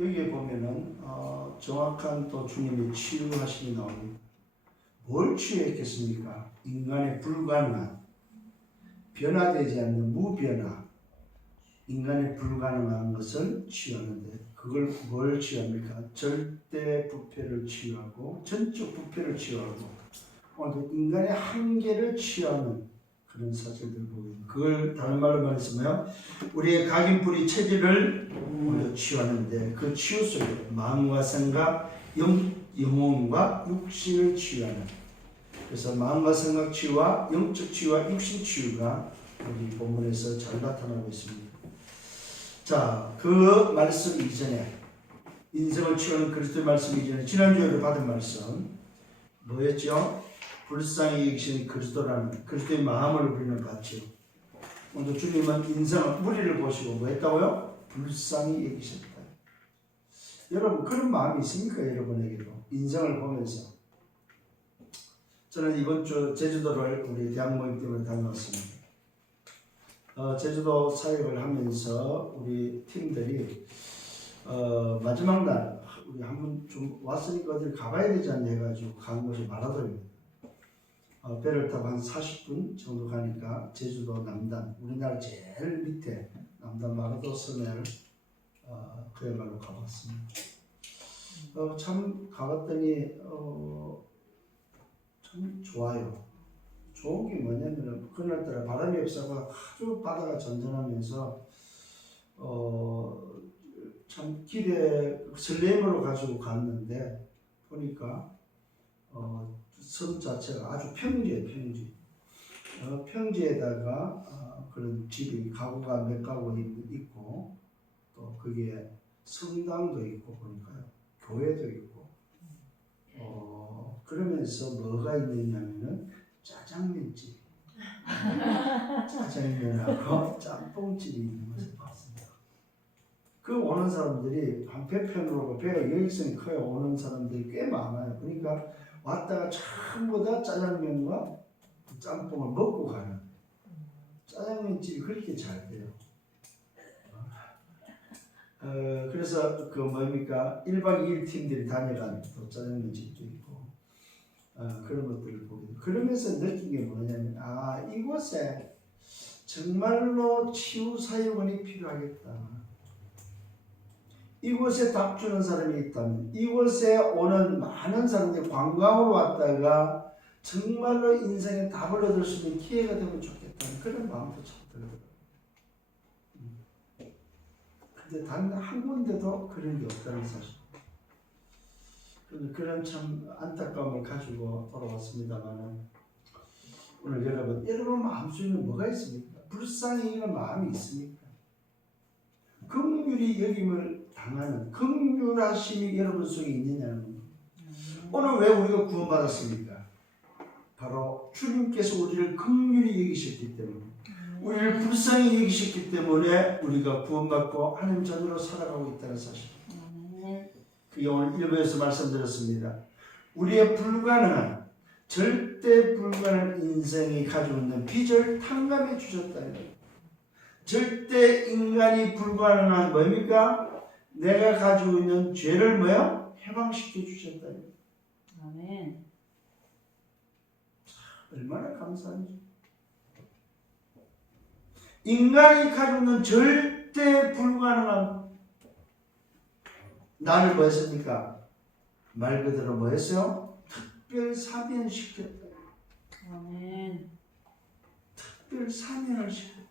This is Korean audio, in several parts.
여기에 보면은 정확한 또 주님의 치유하심이 나옵니다. 뭘 치유했겠습니까? 인간의 불가능한, 변화되지 않는 무변화, 인간의 불가능한 것을 치유하는데, 그걸 뭘 치유합니까? 절대 부패를 치유하고 전적 부패를 치유하고 오늘 인간의 한계를 치유하는 그런 사실들을 보고 있는, 그걸 다른 말로 말했으면 우리의 각인뿌리 체질을 오늘 치유하는데, 그 치유 속에 마음과 생각, 영혼과 육신을 치유하는, 그래서 마음과 생각 치유와 영적 치유와 육신 치유가 우리 본문에서 잘 나타나고 있습니다. 자, 그 말씀 이전에, 인생을 치유하는 그리스도의 말씀 이전에 지난주에 받은 말씀 뭐였죠? 불쌍히 여기신 그리스도라는 그리스도의 마음을 우리는 받죠. 먼저 주님은 인생을, 우리를 보시고 뭐 했다고요? 불쌍히 여기셨다. 여러분 그런 마음이 있습니까? 여러분에게도 인생을 보면서. 저는 이번 주 제주도를 우리 대학 모임 때문에 다녀왔습니다. 제주도 사역을 하면서 우리 팀들이 마지막 날 우리 한번 좀 왔으니까 어딜 가봐야 되지 않냐 해가지고 간 곳이 마라도입니다. 배를 타고 한 40분 정도 가니까 제주도 남단, 우리나라 제일 밑에 남단 마라도 섬을 그야말로 가봤습니다. 참 가봤더니 참 좋아요. 좋은 게 뭐냐면 그날따라 바람이 없어서 아주 바다가 전전하면서 참 설렘으로 가지고 갔는데 보니까 섬 자체가 아주 평지예요. 평지. 평지에다가 그런 집이 가구가 몇 가구 있고 또 거기에 성당도 있고 보니까요. 교회도 있고 그러면서 뭐가 있느냐면은 짜장면집, 짜장면하고 짬뽕집이 있는 것을 봤습니다. 그 오는 사람들이 한 배편으로 배가 여행성이 커요. 오는 사람들이 꽤 많아요. 그러니까 왔다가 전부 다 짜장면과 짬뽕을 먹고 가는 짜장면집이 그렇게 잘 돼요. 그래서 그 뭡니까 1박 2일 팀들이 다녀간 또 짜장면집도 있고 그런 것들을 보게 돼요. 그러면서 느낀 게 뭐냐면 이곳에 정말로 치유 사역원이 필요하겠다. 이곳에 답 주는 사람이 있다면, 이곳에 오는 많은 사람들이 관광으로 왔다가 정말로 인생에 답을 얻을 수 있는 기회가 되면 좋겠다는 그런 마음도 참 들어요. 근데 단 한 군데도 그런 게 없다는 사실. 그런 참 안타까움을 가지고 돌아왔습니다만, 오늘 여러분 마음속에는 뭐가 있습니까? 불쌍히 여기는 마음이 있습니까? 긍휼히 여김을 당하는 긍휼하심이 여러분 속에 있느냐는 겁니다. 오늘 왜 우리가 구원받았습니까? 바로 주님께서 우리를 긍휼히 여기셨기 때문에, 우리를 불쌍히 여기셨기 때문에 우리가 구원받고 하나님 자녀로 살아가고 있다는 사실. 그게 오늘 1부에서 말씀드렸습니다. 우리의 불가능한, 절대 불가능한 인생이 가지고 있는 빚을 탕감해 주셨다는 거예요. 절대 인간이 불가능한 뭡니까? 내가 가지고 있는 죄를 뭐요? 해방시켜 주셨다는 거예요. 아멘. 얼마나 감사한지. 인간이 가지고 있는 절대 불가능한 나를 뭐 했습니까? 말 그대로 뭐 했어요? 특별 사면시켰다. 아멘. 특별 사면을 시켰다.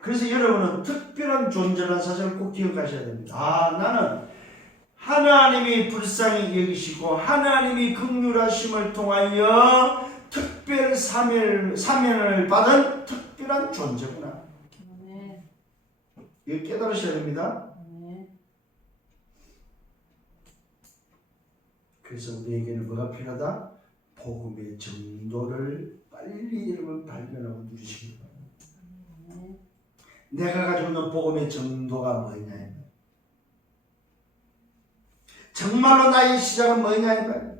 그래서 여러분은 특별한 존재라는 사실을 꼭 기억하셔야 됩니다. 나는 하나님이 불쌍히 여기시고 하나님이 긍휼하심을 통하여 특별 사면을 받은 특별한 존재구나. 아멘. 이거 깨달으셔야 됩니다. 아멘. 그래서 우리에게는 뭐가 필요하다? 복음의 정도를 빨리 여러분 발견하고 누리시기 바랍니다. 아멘. 내가 가지고 있는 복음의 정도가 뭐냐? 정말로 나의 시작은 뭐냐?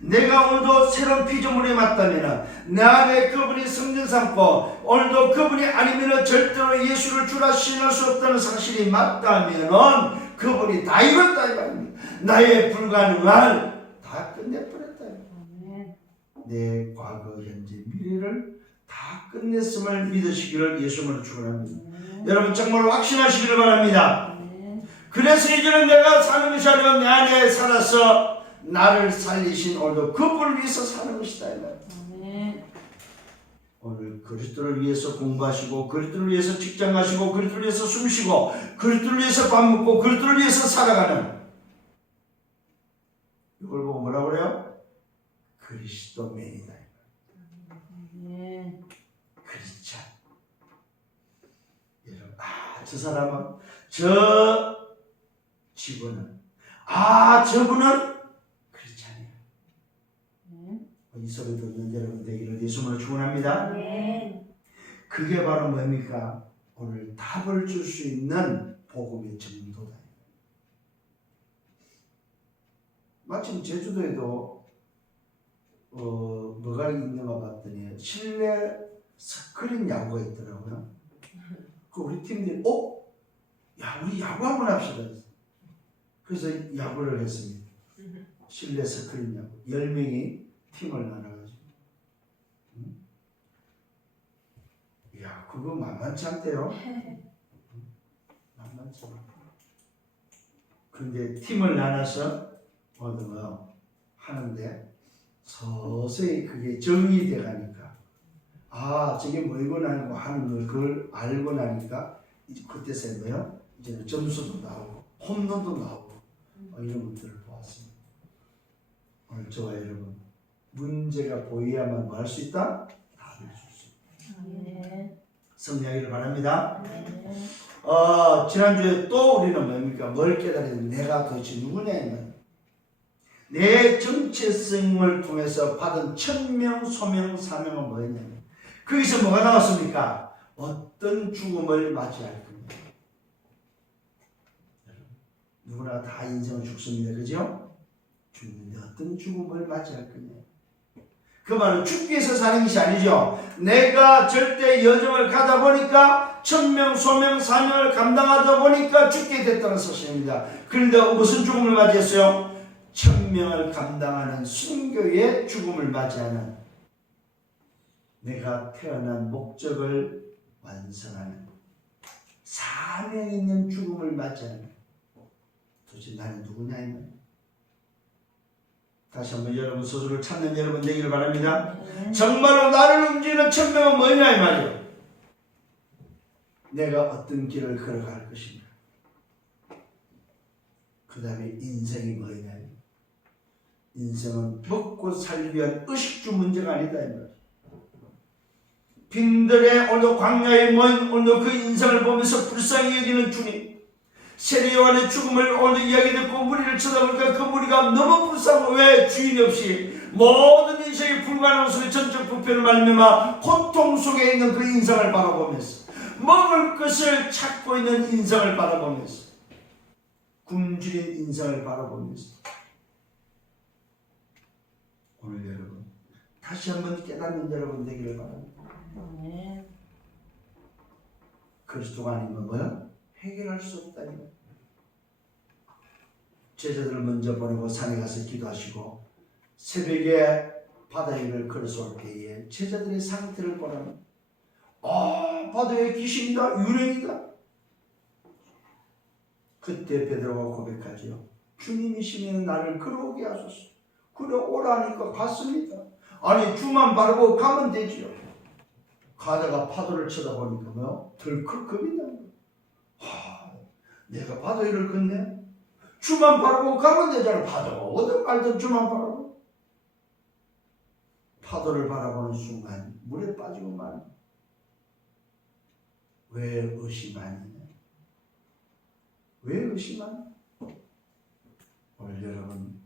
내가 오늘도 새로운 피조물에 맞다면 내 안에 그분이 성전 삼고 오늘도 그분이 아니면 절대로 예수를 주라 신할 수 없다는 사실이 맞다면 그분이 다 이뤘다 이 말입니다. 나의 불가능한 다 끝내버렸다. 아멘. 내 과거 현재 미래를 다 끝냈음을 믿으시기를 예수님으로 축원합니다. 여러분 정말 확신하시기를 바랍니다. 그래서 이제는 내가 사는 것이 아니라 내 안에 살아서 나를 살리신 오늘도 그분을 위해서 사는 것이다. 아멘. 오늘 그리스도를 위해서 공부하시고 그리스도를 위해서 직장 가시고 그리스도를 위해서 숨쉬고 그리스도를 위해서 밥 먹고 그리스도를 위해서 살아가는 이걸 보고 뭐라 그래요? 그리스도맨이다. 아멘. 크리스찬. 여러분, 저 사람은 저 직원은 저분은 크리스찬이에요. 이 소리 듣는 여러분 되기를 예수님으로 축원합니다. 그게 바로 뭡니까? 오늘 답을 줄 수 있는 복음의 전도다. 마침 제주도에도 뭐가 있는가 봤더니 실내 스크린 야구가 있더라고요. 그 우리 팀들이 야 우리 야구 한번 합시다. 그래서 야구를 했습니다. 실내 스크린 야구 10명이 팀을 나눠가지고 야 그거 만만치 않대요. 만만치 않아. 근데 팀을 나눠서 하는데 서서히 그게 정리돼 가니까 저게 뭐이고 나고 하는 걸 그걸 알고 나니까 이제 그때서 뭐요? 이제는 점수도 나오고 홈런도 나오고 이런 것들을 보았습니다. 오늘 저와 여러분 문제가 보여야만 뭐 할 수 있다? 답을 줄 수 있다. 아멘. 성령하기를 바랍니다. 아멘. 지난주에 또 우리는 뭡니까? 뭘 깨달았는데 내가 도대체 누구냐? 내 정체성을 통해서 받은 천명, 소명, 사명은 뭐였냐면 거기서 뭐가 나왔습니까? 어떤 죽음을 맞이할 겁니다. 누구나 다 인생은 죽습니다. 그죠? 죽는데 어떤 죽음을 맞이할 거냐. 그 말은 죽기 위해서 사는 것이 아니죠. 내가 절대 여정을 가다 보니까 천명, 소명, 사명을 감당하다 보니까 죽게 됐다는 사실입니다. 그런데 무슨 죽음을 맞이했어요? 천명을 감당하는 순교의 죽음을 맞이하는 내가 태어난 목적을 완성하는 사명 있는 죽음을 맞이하는 도대체 나는 누구냐 다시 한번 여러분 소주를 찾는 여러분 되기를 바랍니다. 정말로 나를 움직이는 천명은 뭐냐 이 말이에요. 내가 어떤 길을 걸어갈 것인가. 그 다음에 인생이 뭐냐. 인생은 먹고 살기 위한 의식주 문제가 아니다 이 말이에요. 빈들의 오늘 광야에 모인 오늘 그 인생을 보면서 불쌍히 여기는 주님, 세례 요한의 죽음을 오늘 이야기 듣고 무리를 쳐다보니까 그 무리가 너무 불쌍하고 왜 주인 없이 모든 인생이 불가능한 속에 전적 부패를 말미암아 고통 속에 있는 그 인생을 바라보면서 먹을 것을 찾고 있는 인생을 바라보면서 굶주린 인생을 바라보면서 오늘 여러분 다시 한번 깨닫는 여러분 되기를 바랍니다. 그리스도가 아니면 뭐야? 해결할 수 없다. 제자들을 먼저 보내고 산에 가서 기도하시고 새벽에 바다 위를 걸어서 올 때에 제자들의 상태를 보라면 바다에 귀신이다, 유령이다. 그때 베드로가 고백하죠. 주님이시면 나를 걸어오게 하소서. 그래 오라니까 갔습니다. 아니 주만 바르고 가면 되지요. 가다가 파도를 쳐다보니까 뭐요? 덜컥겁니다. 내가 바다 위를 걷네? 주만 바라보고 가면 되잖아. 파도가 오든 말든 주만 바라보고. 파도를 바라보는 순간 물에 빠지고 말. 왜 의심하느냐? 왜 의심하느냐? 오늘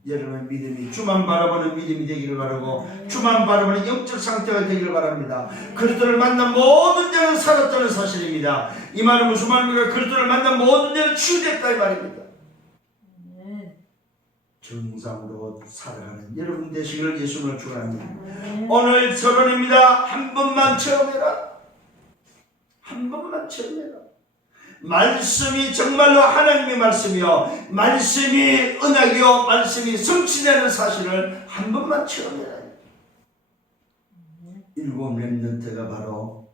여러분의 믿음이 주만 바라보는 믿음이 되기를 바라고 주만 바라보는 영적 상태가 되기를 바랍니다. 그리스도를 만난 모든 자는 살았다는 사실입니다. 이 말은 무슨 말입니까? 그리스도를 만난 모든 자는 치유됐다 이 말입니다. 정상으로 살아가는 여러분 되시기를 예수님을 축원합니다. 아멘. 오늘 서론입니다. 한 번만 체험해라. 한 번만 체험해라. 말씀이 정말로 하나님의 말씀이요, 말씀이 언약이요, 말씀이 성취되는 사실을 한 번만 체험해라. 일곱 렘넌트가 바로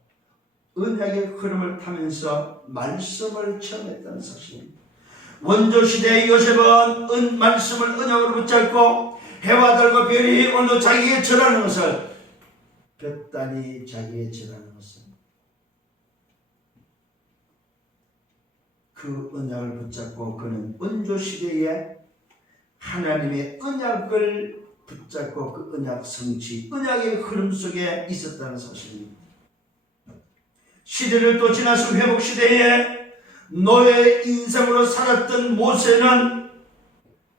언약의 흐름을 타면서 말씀을 체험했다는 사실입니다. 원조시대의 요셉은 말씀을 언약으로 붙잡고 해와 달과 별이 오늘도 자기에게 절하는 것을, 볕단이 자기에게 절하는 것을, 그 언약을 붙잡고 그는 원조시대에 하나님의 언약을 붙잡고 그 언약 성취, 언약의 흐름 속에 있었다는 사실입니다. 시대를 또 지나서 회복시대에 노예 인생으로 살았던 모세는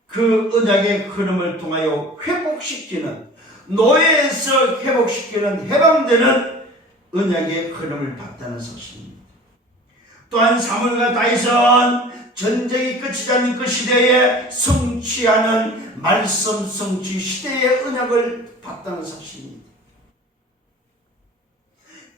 그 언약의 흐름을 통하여 회복시키는, 노예에서 회복시키는, 해방되는 언약의 흐름을 봤다는 사실입니다. 또한 사무엘과 다윗은 전쟁이 끝이지 않는 그 시대에 성취하는 말씀 성취 시대의 언약을 봤다는 사실입니다.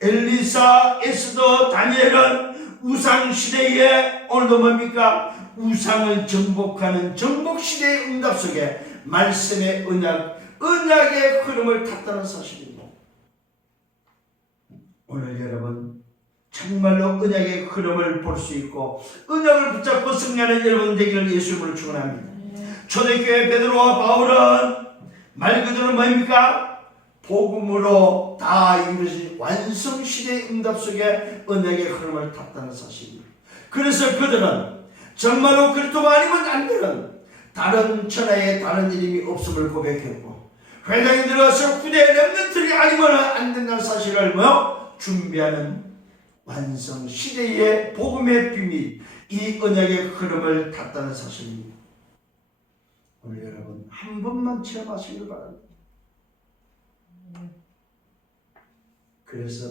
엘리사, 에스더, 다니엘은 우상시대에 오늘도 뭡니까? 우상을 정복하는 정복시대의 응답 속에 말씀의 언약의 흐름을 탔다는 사실입니다. 오늘 여러분 정말로 언약의 흐름을 볼 수 있고 언약을 붙잡고 승리하는 여러분 되기를 예수님으로 축원합니다. 초대교회 베드로와 바울은 말 그대로 뭡니까? 복음으로 다 이루어진 완성시대의 응답 속에 언약의 흐름을 탔다는 사실입니다. 그래서 그들은 정말로 그리스도가 아니면 안 되는 다른 천하에 다른 이름이 없음을 고백했고, 회당에 들어가서 후대 렘넌트들이 아니면 안 된다는 사실을 준비하는 완성시대의 복음의 비밀, 이 언약의 흐름을 탔다는 사실입니다. 오늘 여러분 한 번만 체험하시길 바랍니다. 그래서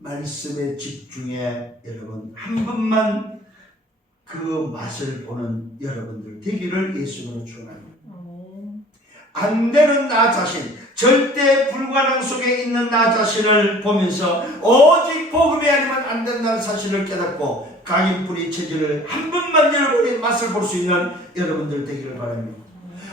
말씀에 집중해 여러분 한 번만 그 맛을 보는 여러분들 되기를 예수님으로 축원합니다. 안 되는 나 자신, 절대 불가능 속에 있는 나 자신을 보면서 오직 복음이 아니면 안 된다는 사실을 깨닫고 각인뿌리 체질을 한 번만 여러분의 맛을 볼 수 있는 여러분들 되기를 바랍니다.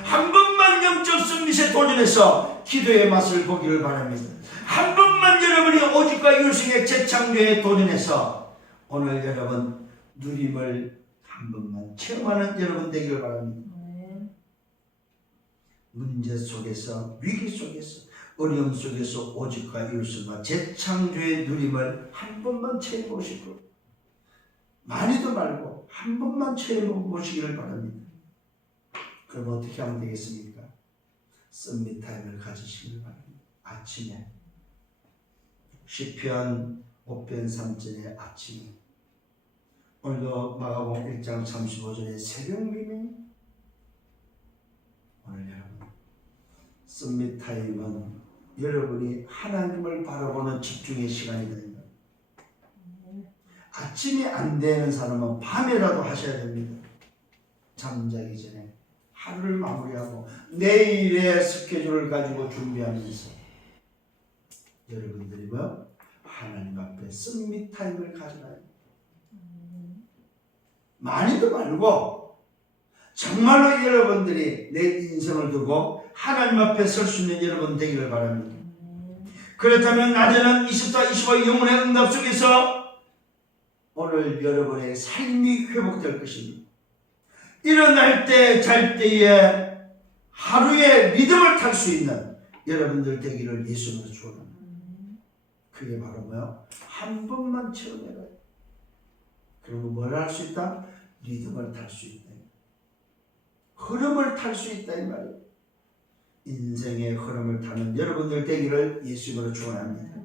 한 번만 영적 승리에 도전해서 기도의 맛을 보기를 바랍니다. 한 번만 여러분이 오직과 유승의 재창조에 도전해서 오늘 여러분 누림을 한 번만 체험하는 여러분 되기를 바랍니다. 문제 속에서, 위기 속에서, 어려움 속에서 오직과 유승과 재창조의 누림을 한 번만 체험해 보시고, 많이도 말고 한 번만 체험해 보시기를 바랍니다. 그럼 어떻게 하면 되겠습니까? 썸밋 타임을 가지시길 바랍니다. 아침에 시편 5편 3절의 아침에, 오늘도 마가복음 1장 35절의 새벽미명, 오늘 여러분 썸밋 타임은 여러분이 하나님을 바라보는 집중의 시간이다. 아침이 안 되는 사람은 밤에라도 하셔야 됩니다. 잠자기 전에 하루를 마무리하고 내일의 스케줄을 가지고 준비하면서 여러분들이 하나님 앞에 썸밋 타임을 가져라요. 많이도 말고 정말로 여러분들이 내 인생을 두고 하나님 앞에 설 수 있는 여러분 되기를 바랍니다. 그렇다면 낮에는 24, 25 영혼의 응답 속에서 오늘 여러분의 삶이 회복될 것입니다. 일어날 때, 잘 때에 하루의 리듬을 탈 수 있는 여러분들 되기를 예수님으로 축원합니다. 그게 바로 한 번만 체험해라. 그러면 뭘 할 수 있다? 리듬을 탈 수 있다. 흐름을 탈 수 있다 이 말이에요. 인생의 흐름을 타는 여러분들 되기를 예수님으로 축원합니다.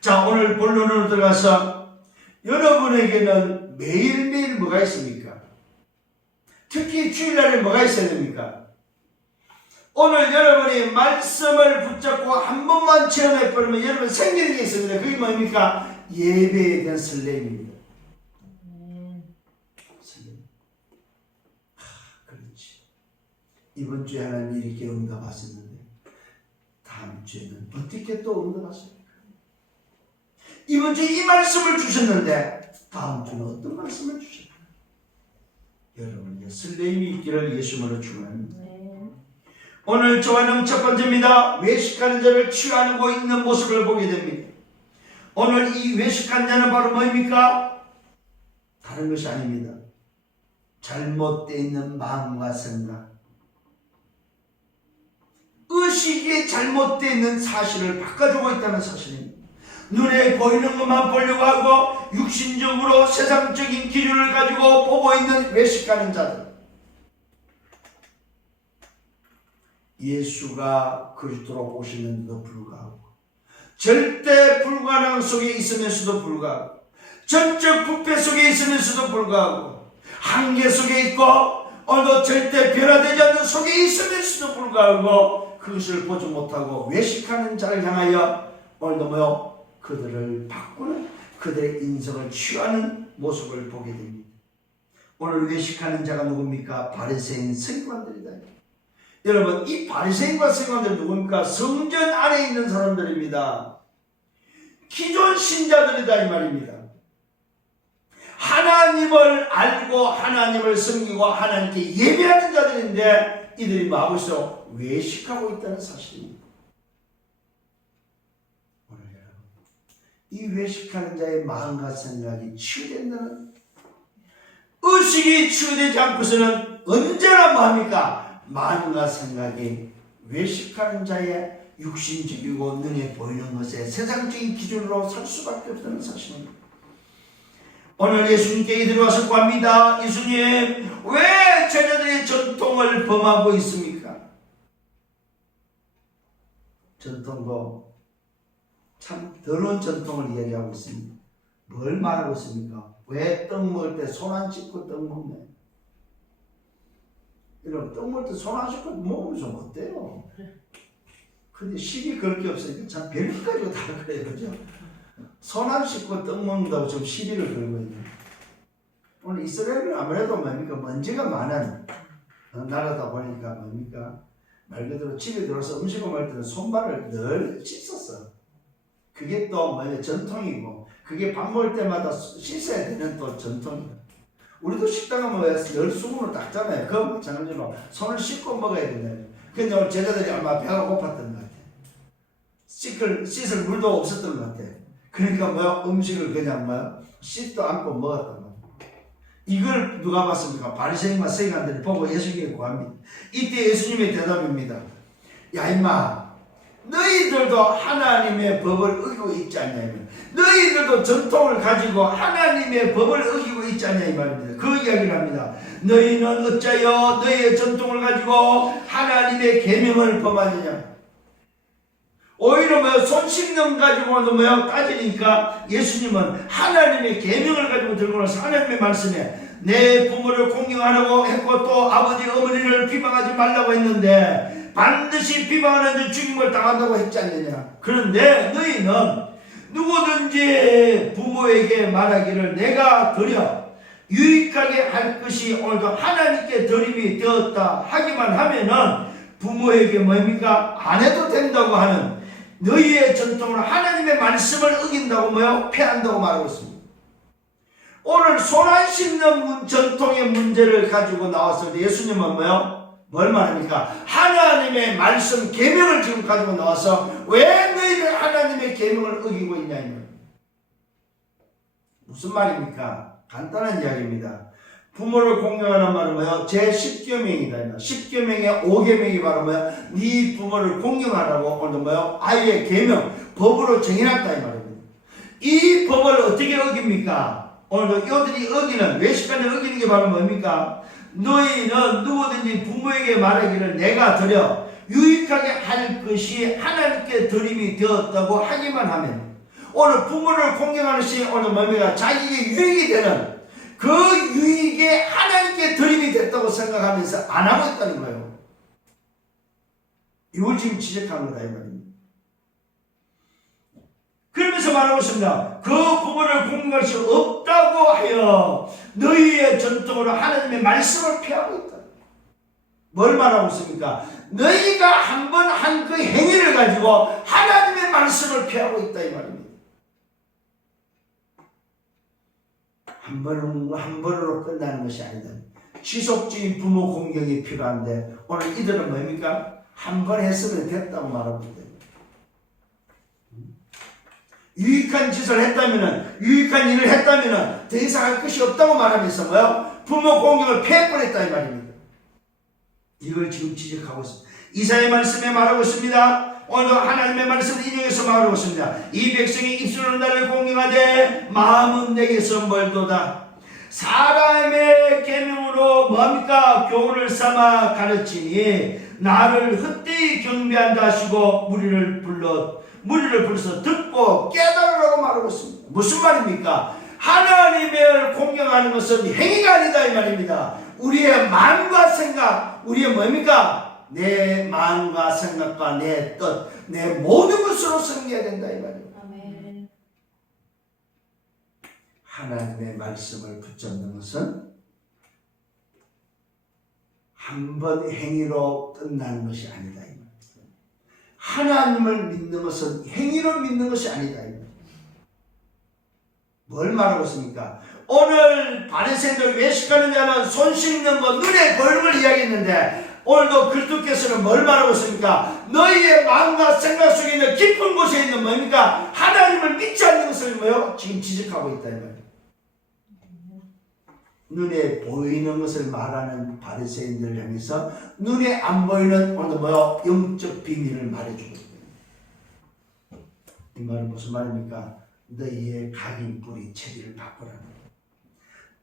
자, 오늘 본론으로 들어가서 여러분에게는 매일매일 뭐가 있습니까? 특히 주일날에 뭐가 있어야 됩니까? 오늘 여러분이 말씀을 붙잡고 한 번만 체험해버리면 여러분 생기는 게 있습니다. 그게 뭡니까? 예배에 대한 설렘입니다. 설렘. 그렇지. 이번 주에 하나님이 이렇게 응답하셨는데 다음 주에는 어떻게 또 응답하십니까? 이번 주에 이 말씀을 주셨는데 다음 주는 어떤 말씀을 주실까? 여러분, 설레임이 있기를 예수님으로 축원합니다. 오늘 좋아하는 첫 번째입니다. 외식하는 자를 취하고 있는 모습을 보게 됩니다. 오늘 이 외식한 자는 바로 뭐입니까? 다른 것이 아닙니다. 잘못되어 있는 마음과 생각, 의식이 잘못되어 있는 사실을 바꿔주고 있다는 사실입니다. 눈에 보이는 것만 보려고 하고 육신적으로 세상적인 기준을 가지고 보고 있는 외식하는 자들, 예수가 그리스도로 오시는데도 불구하고 절대 불가능 속에 있으면서도 불구하고 전적 부패 속에 있으면서도 불구하고 한계 속에 있고 오늘도 절대 변화되지 않는 속에 있으면서도 불구하고 그것을 보지 못하고 외식하는 자를 향하여 오늘도 그들을 바꾸는, 그들의 인성을 취하는 모습을 보게 됩니다. 오늘 외식하는 자가 누굽니까? 바리새인 서기관들이다. 여러분, 이 바리새인과 서기관들은 누굽니까? 성전 안에 있는 사람들입니다. 기존 신자들이다 이 말입니다. 하나님을 알고 하나님을 섬기고 하나님께 예배하는 자들인데 이들이 뭐하고 있어? 외식하고 있다는 사실입니다. 오늘 여러분, 이 외식하는 자의 마음과 생각이 치유된다는, 의식이 치유되지 않고서는 언제나 뭐합니까? 마음과 생각이 외식하는 자의 육신적이고 눈에 보이는 것에 세상적인 기준으로 설 수밖에 없다는 사실입니다. 오늘 예수님께 이들이 와서 구합니다. 예수님, 왜 제자들의 전통을 범하고 있습니까? 전통도 참 더러운 전통을 이야기하고 있습니다. 뭘 말하고 있습니까? 왜 떡 먹을 때 손 안 씻고 떡 먹네? 이런 떡 먹을 때 손 안 씻고 먹으면 좀 어때요? 근데 시비 걸 게 없으니까 참 별것 가지고 다 그래요, 그죠? 손 안 씻고 떡 먹는다고 좀 시비를 걸고 있네. 오늘 이스라엘은 아무래도 뭡니까? 먼지가 많은 나라다 보니까 뭡니까? 말 그대로 집에 들어서 음식을 먹을 때는 손발을 늘 씻었어. 그게 또 뭐냐? 전통이고, 그게 밥 먹을 때마다 씻어야 되는 또 전통이고. 우리도 식당 가면 늘 수건으로 닦잖아요. 그거 마찬가지로 손을 씻고 먹어야 되네. 근데 오늘 제자들이 아마 배가 고팠던 것 같아. 씻을 물도 없었던 것 같아. 그러니까 음식을 그냥 씻도 않고 먹었단 말이야. 이걸 누가 봤습니까? 바리새인과 서기관들이 보고 예수님께 구합니다. 이때 예수님의 대답입니다. 야 임마, 너희들도 하나님의 법을 어기고 있지 않냐. 너희들도 전통을 가지고 하나님의 법을 어기고 있지 않냐 이 말입니다. 그 이야기를 합니다. 너희는 어찌하여 너희의 전통을 가지고 하나님의 계명을 범하느냐. 오히려 손 씻는 가지고도 따지니까 예수님은 하나님의 계명을 가지고 들고 나서 하나님의 말씀에 내 부모를 공경하라고 했고 또 아버지 어머니를 비방하지 말라고 했는데 반드시 비방하는 자 죽임을 당한다고 했지 않느냐. 그런데 너희는 누구든지 부모에게 말하기를 내가 드려 유익하게 할 것이 오늘도 하나님께 드림이 되었다 하기만 하면은 부모에게 뭡니까? 안 해도 된다고 하는 너희의 전통으로 하나님의 말씀을 어긴다고 폐한다고 말하고 있습니다. 오늘 손 안 씻는 전통의 문제를 가지고 나왔을 때 예수님은 뭘 말합니까? 하나님의 말씀 계명을 지금 가지고 나와서 왜 너희들 하나님의 계명을 어기고 있냐 이 말입니다. 무슨 말입니까? 간단한 이야기입니다. 부모를 공경하는 말은 제10계명이다. 10계명의 5계명이 바로 네 부모를 공경하라고 오늘 아예 계명, 법으로 정해놨다 이 말입니다. 이 법을 어떻게 어깁니까? 오늘 이들이 어기는, 외식하는 어기는 게 바로 뭡니까? 너희는 누구든지 부모에게 말하기를 내가 드려 유익하게 할 것이 하나님께 드림이 되었다고 하기만 하면, 오늘 부모를 공경하는 것이 오늘 뭡니까? 자기에게 유익이 되는 그 유익에 하나님께 드림이 됐다고 생각하면서 안 하고 있다는 거예요. 이걸 지금 지적한 거다 이 말입니다. 그러면서 말하고 있습니다. 그 부모를 공경할 수 없다고 하여 너희의 전통으로 하나님의 말씀을 폐하고 있다. 뭘 말하고 있습니까? 너희가 한 번 한 그 행위를 가지고 하나님의 말씀을 피하고 있다 이 말입니다. 한 번으로 끝나는 것이 아니다. 지속적인 부모 공경이 필요한데 오늘 이들은 뭡니까? 한 번 했으면 됐다고 말하고 있다. 유익한 짓을 했다면은, 유익한 일을 했다면은 더 이상 할 것이 없다고 말하면서 뭐요? 부모 공경을 폐해버렸다 이 말입니다. 이걸 지금 지적하고 있습니다. 이사야의 말씀에 말하고 있습니다. 오늘도 하나님의 말씀을 인용해서 말하고 있습니다. 이 백성이 입술로 나를 공경하되 마음은 내게서 멀도다. 사람의 계명으로 뭡니까? 교훈을 삼아 가르치니 나를 헛되이 경배한다 하시고 무리를 불러서 듣고 깨달으라고 말하고 있습니다. 무슨 말입니까? 하나님을 공경하는 것은 행위가 아니다 이 말입니다. 우리의 마음과 생각, 우리의 뭡니까? 내 마음과 생각과 내 뜻, 내 모든 것으로 섬겨야 된다 이 말입니다. 아멘. 하나님의 말씀을 붙잡는 것은 한 번 행위로 끝나는 것이 아니다 이 말입니다. 하나님을 믿는 것은 행위로 믿는 것이 아니다 이 말입니다. 뭘 말하고 있습니까? 오늘 바리새인들 외식하는 자는 손 씻는 것, 눈에 보이는 걸 이야기했는데 오늘도 그리스도께서는 뭘 말하고 있습니까? 너희의 마음과 생각 속에 있는 깊은 곳에 있는 뭡니까? 하나님을 믿지 않는 것을 뭐요? 지금 지적하고 있다 이 말이에요. 눈에 보이는 것을 말하는 바리새인들을 향해서 눈에 안 보이는 오늘 뭐요? 영적 비밀을 말해주고 있다. 이 말은 무슨 말입니까? 너희의 각인 뿌리 체리를 바꾸라는 거예요.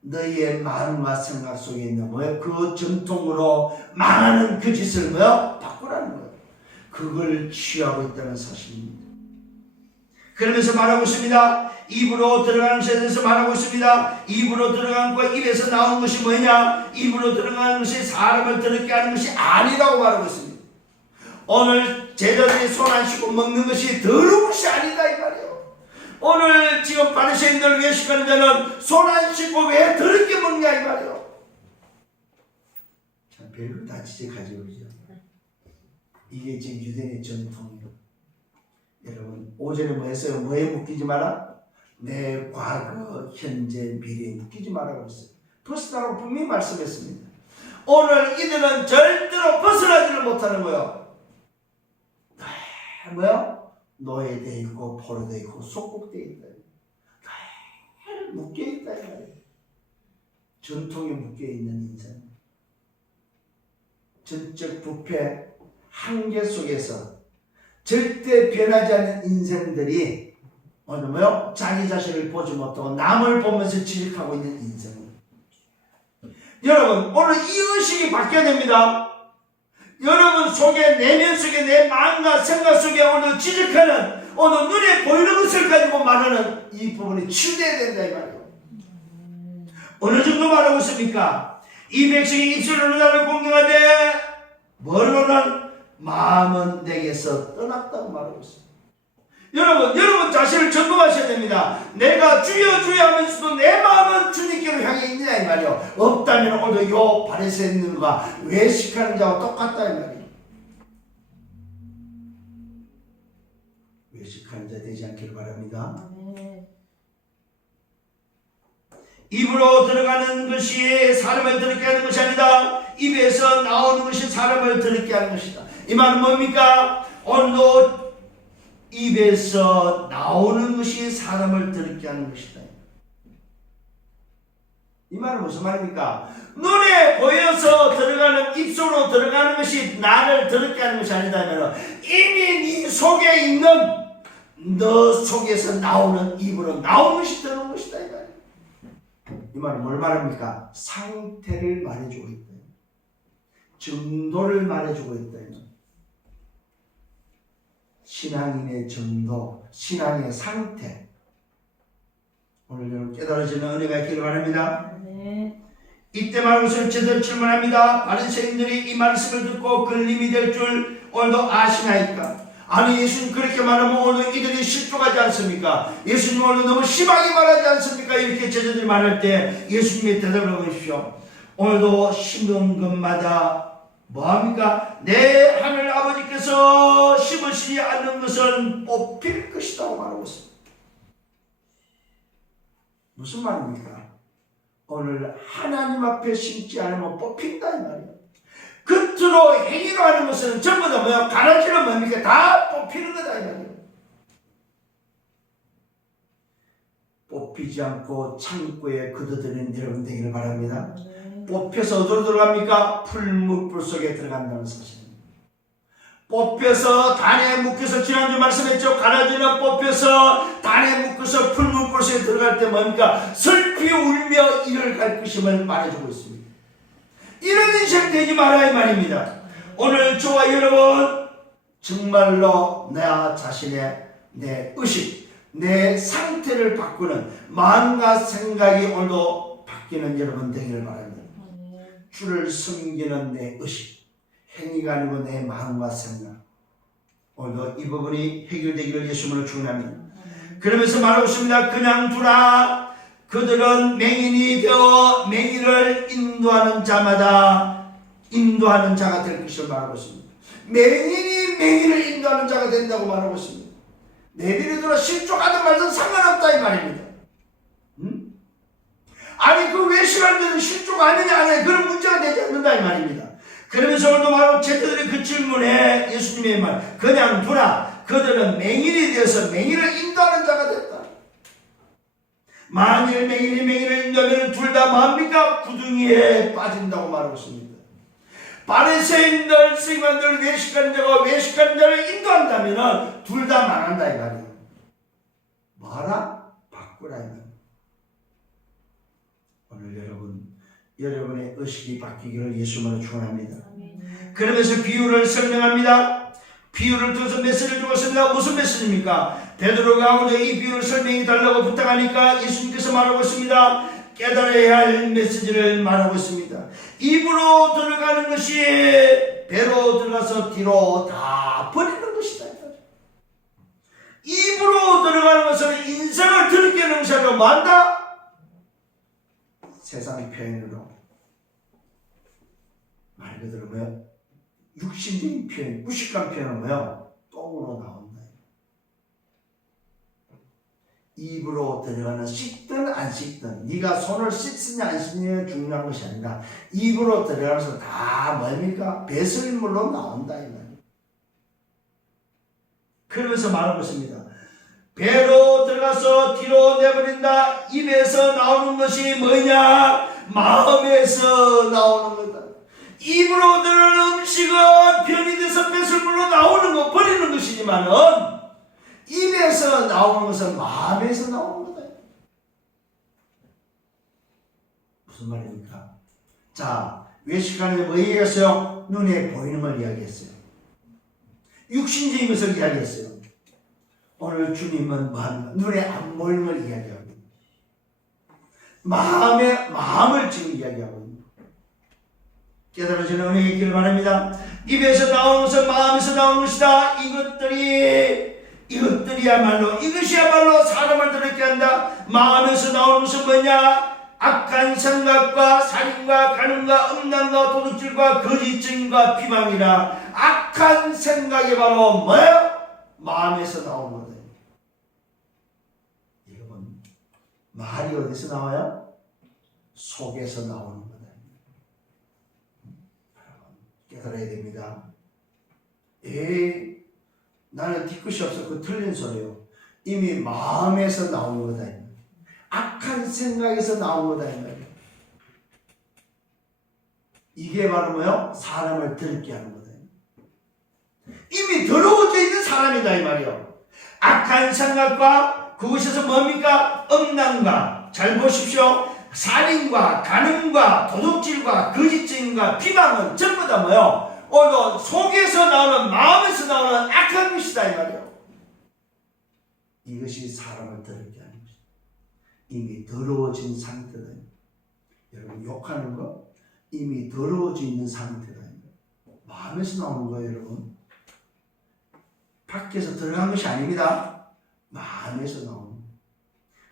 너희의 마음과 생각 속에 있는 뭐예요? 그 전통으로 망하는 그 짓을 뭐예요? 바꾸라는 거예요. 그걸 취하고 있다는 사실입니다. 그러면서 말하고 있습니다. 입으로 들어가는 것에 대해서 말하고 있습니다. 입으로 들어가는 것, 입에서 나오는 것이 뭐냐? 입으로 들어가는 것이 사람을 더럽게 하는 것이 아니라고 말하고 있습니다. 오늘 제자들이 손 안 씻고 먹는 것이 더러운 것이 아니다 이 말이에요. 오늘 지금 바리새인들 외식하는 자는 손 안 씻고 왜 더럽게 먹냐 이 말이에요. 참 별걸 다 지적하죠 그러죠. 이게 지금 유대인의 전통이에요. 여러분 오전에 뭐 했어요? 뭐에 묶이지 마라? 내 과거, 현재, 미래에 묶이지 말라고 했어요. 벗어나라고 분명히 말씀했습니다. 오늘 이들은 절대로 벗어나지를 못하는 거예요. 뭐요? 노예되어 있고 포로되어 있고 속국되어 있다. 묶여있다. 전통에 묶여있는 인생. 전적 부패 한계 속에서 절대 변하지 않는 인생들이 오늘 뭐요? 자기 자신을 보지 못하고 남을 보면서 지적하고 있는 인생. 여러분 오늘 이 의식이 바뀌어야 됩니다. 여러분 속에 내면 속에 내 마음과 생각 속에 오늘 지적하는 오늘 눈에 보이는 것을 가지고 말하는 이 부분이 치유되어야 된다 이 말이에요. 어느 정도 말하고 있습니까? 이 백성이 입술로 나를 공경하되 머리로는 마음은 내게서 떠났다고 말하고 있습니다. 여러분 자신을 점검하셔야 됩니다. 내가 주여 주여 하면서도 내 마음은 주님께로 향해 있느냐 이 말이요. 없다면 오늘 요 바리새인들과 외식하는 자와 똑같다 이 말이에요. 외식하는 자 되지 않기를 바랍니다. 아멘. 입으로 들어가는 것이 사람을 더럽게 하는 것이 아니다. 입에서 나오는 것이 사람을 더럽게 하는 것이다. 이 말은 뭡니까? 오늘도 입에서 나오는 것이 사람을 더럽게 하는 것이다. 이 말은 무슨 말입니까? 눈에 보여서 들어가는 입속으로 들어가는 것이 나를 더럽게 하는 것이 아니다면 이미 네 속에 있는 너 속에서 나오는 입으로 나오는 것이 더러운 것이다. 이 말은 뭘 말합니까? 상태를 말해주고 있다. 정도를 말해주고 있다. 신앙인의 정도, 신앙의 상태. 오늘 여러분 깨달아지는 은혜가 있기를 바랍니다. 네. 이때 말고서 제대로 질문합니다. 바리새인들이 이 말씀을 듣고 걸림이 될 줄 오늘도 아시나이까? 아니 예수님 그렇게 말하면 오늘 이들이 실족하지 않습니까? 예수님 오늘 너무 심하게 말하지 않습니까? 이렇게 제자들이 말할 때 예수님이 대답을 해보십시오. 오늘도 심은 것마다 뭐합니까? 내 하늘 아버지께서 심으시지 않는 것은 뽑힐 것이라고 말하고 있습니다. 무슨 말입니까? 오늘 하나님 앞에 심지 않으면 뽑힌다 이 말이에요. 겉으로 행위로 하는 것은 전부 다 뭐야? 가라지는 뭡니까? 다 뽑히는 거다 이 말이에요. 뽑히지 않고 창고에 거둬들인 여러분 되기를 바랍니다. 뽑혀서 어디로 들어갑니까? 풀무불 속에 들어간다는 사실입니다. 뽑혀서 단에 묶여서 지난주 말씀했죠. 가라지는 뽑혀서 단에 묶여서 풀무불 속에 들어갈 때 뭡니까? 슬피 울며 이를 갈 것임을 말해주고 있습니다. 이런 인생 되지 말아야 이 말입니다. 오늘 저와 여러분 정말로 나 자신의 내 의식, 내 상태를 바꾸는 마음과 생각이 오늘도 바뀌는 여러분 되기를 바랍니다. 주를 섬기는 내 의식, 행위가 아니고 내 마음과 생각. 오늘도 이 부분이 해결되기를 예수님으로 축원합니다. 그러면서 말하고 있습니다. 그냥 두라. 그들은 맹인이 되어 맹인을 인도하는 자마다 인도하는 자가 될 것을 말하고 있습니다. 맹인이 맹인을 인도하는 자가 된다고 말하고 있습니다. 내비를 실족하든 말든 상관없다 이 말입니다. 아니 그 왜 시간대는 실족 아니냐 아니냐 그런 문제가 되지 않는다 이 말입니다. 그러면서 오늘도 바로 제자들의 그 질문에 예수님의 말 그냥 두라. 그들은 맹인이 되어서 맹인을 인도하는 자가 됐다. 만일 맹인이 맹인을 인도하면 둘 다 뭡니까? 구덩이에 빠진다고 말하고 있습니다. 바리새인들, 서기관들, 외식하는 자가 외식하는 자를 인도한다면 둘 다 망한다 이 말이에요. 뭐라? 바꾸라 이 말이에요. 오늘 여러분의 의식이 바뀌기를 예수님으로 축원합니다. 그러면서 비유를 설명합니다. 비유를 통해서 메시지를 주고 있습니다. 무슨 메시지입니까? 베드로가 오늘 이 비유를 설명해 달라고 부탁하니까 예수님께서 말하고 있습니다. 깨달아야 할 메시지를 말하고 있습니다. 입으로 들어가는 것이 배로 들어가서 뒤로 다 버리는 것이다. 입으로 들어가는 것은 인생을 드럽게 하는 것이 아니라 뭐한다? 세상의 표현으로 말 그대로 뭐야? 육신적인 표현, 무식한 표현은 뭐야? 똥으로 나온다. 입으로 들어가는 씻든 안 씻든 네가 손을 씻느냐 안 씻느냐 중요한 것이 아니라 입으로 들어가면서 다 뭡니까? 배설물로 나온다 이 말이에요. 그러면서 말하고 있습니다. 배로 들어가서 뒤로 내버린다. 입에서 나오는 것이 뭐냐? 마음에서 나오는 거다. 입으로 들어가는 음식은 병이 돼서 배설물로 나오는 거 버리는 것이지만은 입에서 나오는 것은 마음에서 나오는 거다. 무슨 말입니까? 자, 외식하는데 뭐 얘기했어요? 눈에 보이는 걸 이야기했어요. 육신적인 것을 이야기했어요. 오늘 주님은 뭐합니까? 눈에 안 보이는 걸 이야기하고 마음을 지금 이야기하고 깨달아지는 은혜가 있기를 바랍니다. 입에서 나오는 것은 마음에서 나오는 것이다. 이것들이야말로 이것이야말로 사람을 더럽게 한다. 마음에서 나오는 것은 뭐냐? 악한 생각과 살인과 간음과 음란과 도둑질과 거짓증과 비방이라. 악한 생각이 바로 뭐야? 마음에서 나오는 거다. 여러분, 말이 어디서 나와요? 속에서 나오는 거다. 여러분, 깨달아야 됩니다. 나는 뒤끝이 없어. 그 틀린 소리요. 이미 마음에서 나오는 거다. 악한 생각에서 나온 거다. 이게 바로 뭐요? 사람을 더럽게 하는 거다. 이미 더러워져 있는 사람이다 이 말이요. 악한 생각과 그것에서 뭡니까? 음란과, 잘 보십시오. 살인과 간음과 도둑질과 거짓증과 비방은 전부 다 뭐요? 오늘 속에서 나오는 마음에서 나오는 악한 것이다 이 말이요. 이것이 사람을 더럽게 하는 것이다. 이미 더러워진 상태다. 여러분 욕하는 거 이미 더러워져 있는 상태다. 마음에서 나오는 거예요 여러분. 밖에서 들어간 것이 아닙니다. 마음에서 나오는 거예요.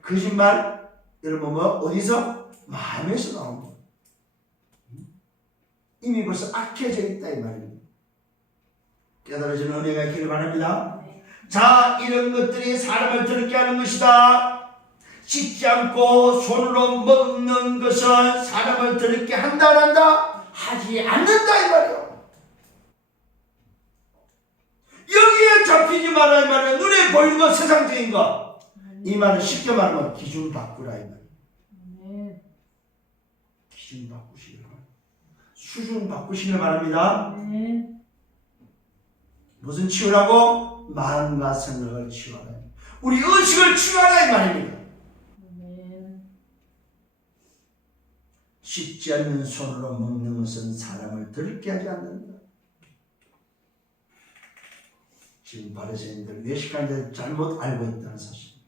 거짓말 여러분 뭐 어디서? 마음에서 나오는 거예요. 이미 벌써 악해져 있다 이 말입니다. 깨달아지는 은혜가 있기를 바랍니다. 자, 이런 것들이 사람을 더럽게 하는 것이다. 씻지 않고 손으로 먹는 것은 사람을 더럽게 한다 안 한다? 하지 않는다 이 말이에요. 여기에 잡히지 말아야 이 말이에요. 눈에 보이는 것, 세상적인 것. 이 말은 쉽게 말하면 기준 바꾸라 이 말이에요. 기준 바꾸시길 바랍니다. 수준 바꾸시길 바랍니다. 무슨 치우라고? 마음과 생각을 치워라. 우리 의식을 치워라 이 말입니다. 씻지 않는 손으로 먹는 것은 사람을 더럽게 하지 않는다. 지금 바리새인들 외식하는데 잘못 알고 있다는 사실.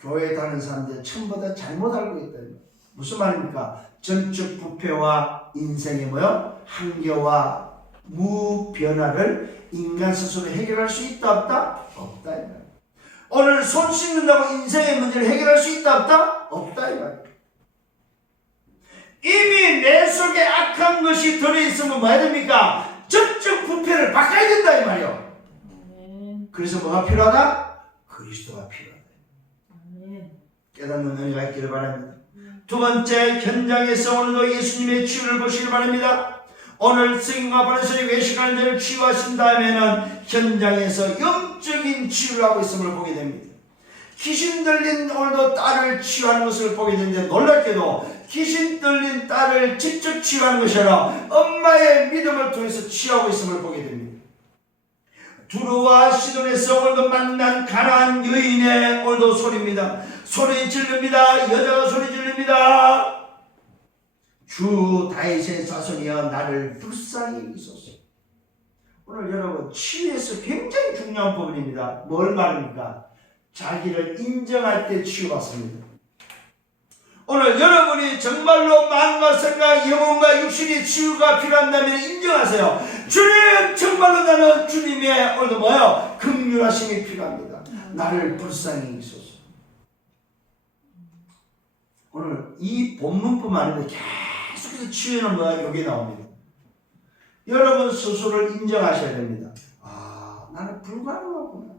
교회에 다니는 사람들 전부 다 잘못 알고 있다. 무슨 말입니까? 전적 부패와 인생의 뭐요? 한계와 무변화를 인간 스스로 해결할 수 있다 없다? 없다 이 말이에요. 오늘 손 씻는다고 인생의 문제를 해결할 수 있다 없다? 없다 이 말이에요. 이미 내 속에 악한 것이 들어있으면 뭐 해야 됩니까? 전적 부패를 바꿔야 된다 이 말이에요. 그래서 뭐가 필요하다? 그리스도가 필요하다. 깨닫는 은혜가 있기를 바랍니다. 두 번째, 현장에서 오늘도 예수님의 치유를 보시길 바랍니다. 오늘 스님과 바리새인이 외식하는 데를 치유하신다면은 현장에서 영적인 치유를 하고 있음을 보게 됩니다. 귀신 들린 오늘도 딸을 치유하는 것을 보게 되는데 놀랍게도 귀신 들린 딸을 직접 치유하는 것이 아니라 엄마의 믿음을 통해서 치유하고 있음을 보게 됩니다. 두루와 시돈에서 오늘도 만난 가나안 여인의 오늘도 소리입니다. 소리 지릅니다. 여자가 소리 지릅니다. 주 다윗의 자손이여 나를 불쌍히 여기소서. 오늘 여러분 치유에서 굉장히 중요한 부분입니다. 뭘 말합니까? 자기를 인정할 때 치유받습니다. 오늘 여러분이 정말로 마음과 생각, 영혼과 육신의 치유가 필요한다면 인정하세요. 주님, 정말로 나는 주님의 오늘 뭐예요? 긍휼하심이 필요합니다. 나를 불쌍히 여기소서. 오늘 이 본문뿐만 아니라 계속해서 치유는 뭐야? 여기 나옵니다. 여러분 스스로를 인정하셔야 됩니다. 아, 나는 불가능하구나.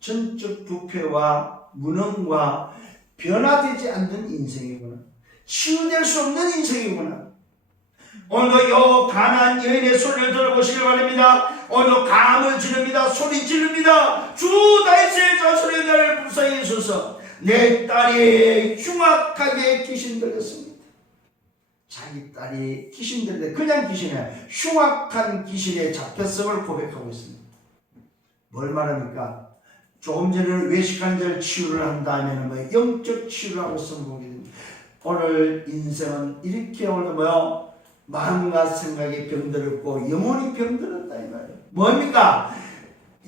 전적 부패와 무능과 변화되지 않는 인생이구나. 치유될 수 없는 인생이구나. 오늘도 요 가나안 여인의 소리를 들어보시길 바랍니다. 오늘도 감을 지릅니다. 소리 지릅니다. 주 다윗의 자손의 나를 불쌍히 여기소서. 내 딸이 흉악하게 귀신 들렸습니다. 자기 딸이 귀신 들렸는데 그냥 귀신에 흉악한 귀신에 잡혔음을 고백하고 있습니다. 뭘 말합니까? 조금 전에 외식한 자를 치유를 한다면 뭐 영적 치유를 하고 있으면 보게 됩니다. 오늘 인생은 이렇게 오늘 뭐요? 마음과 생각이 병들었고 영혼이 병들었다 이 말이에요. 뭡니까?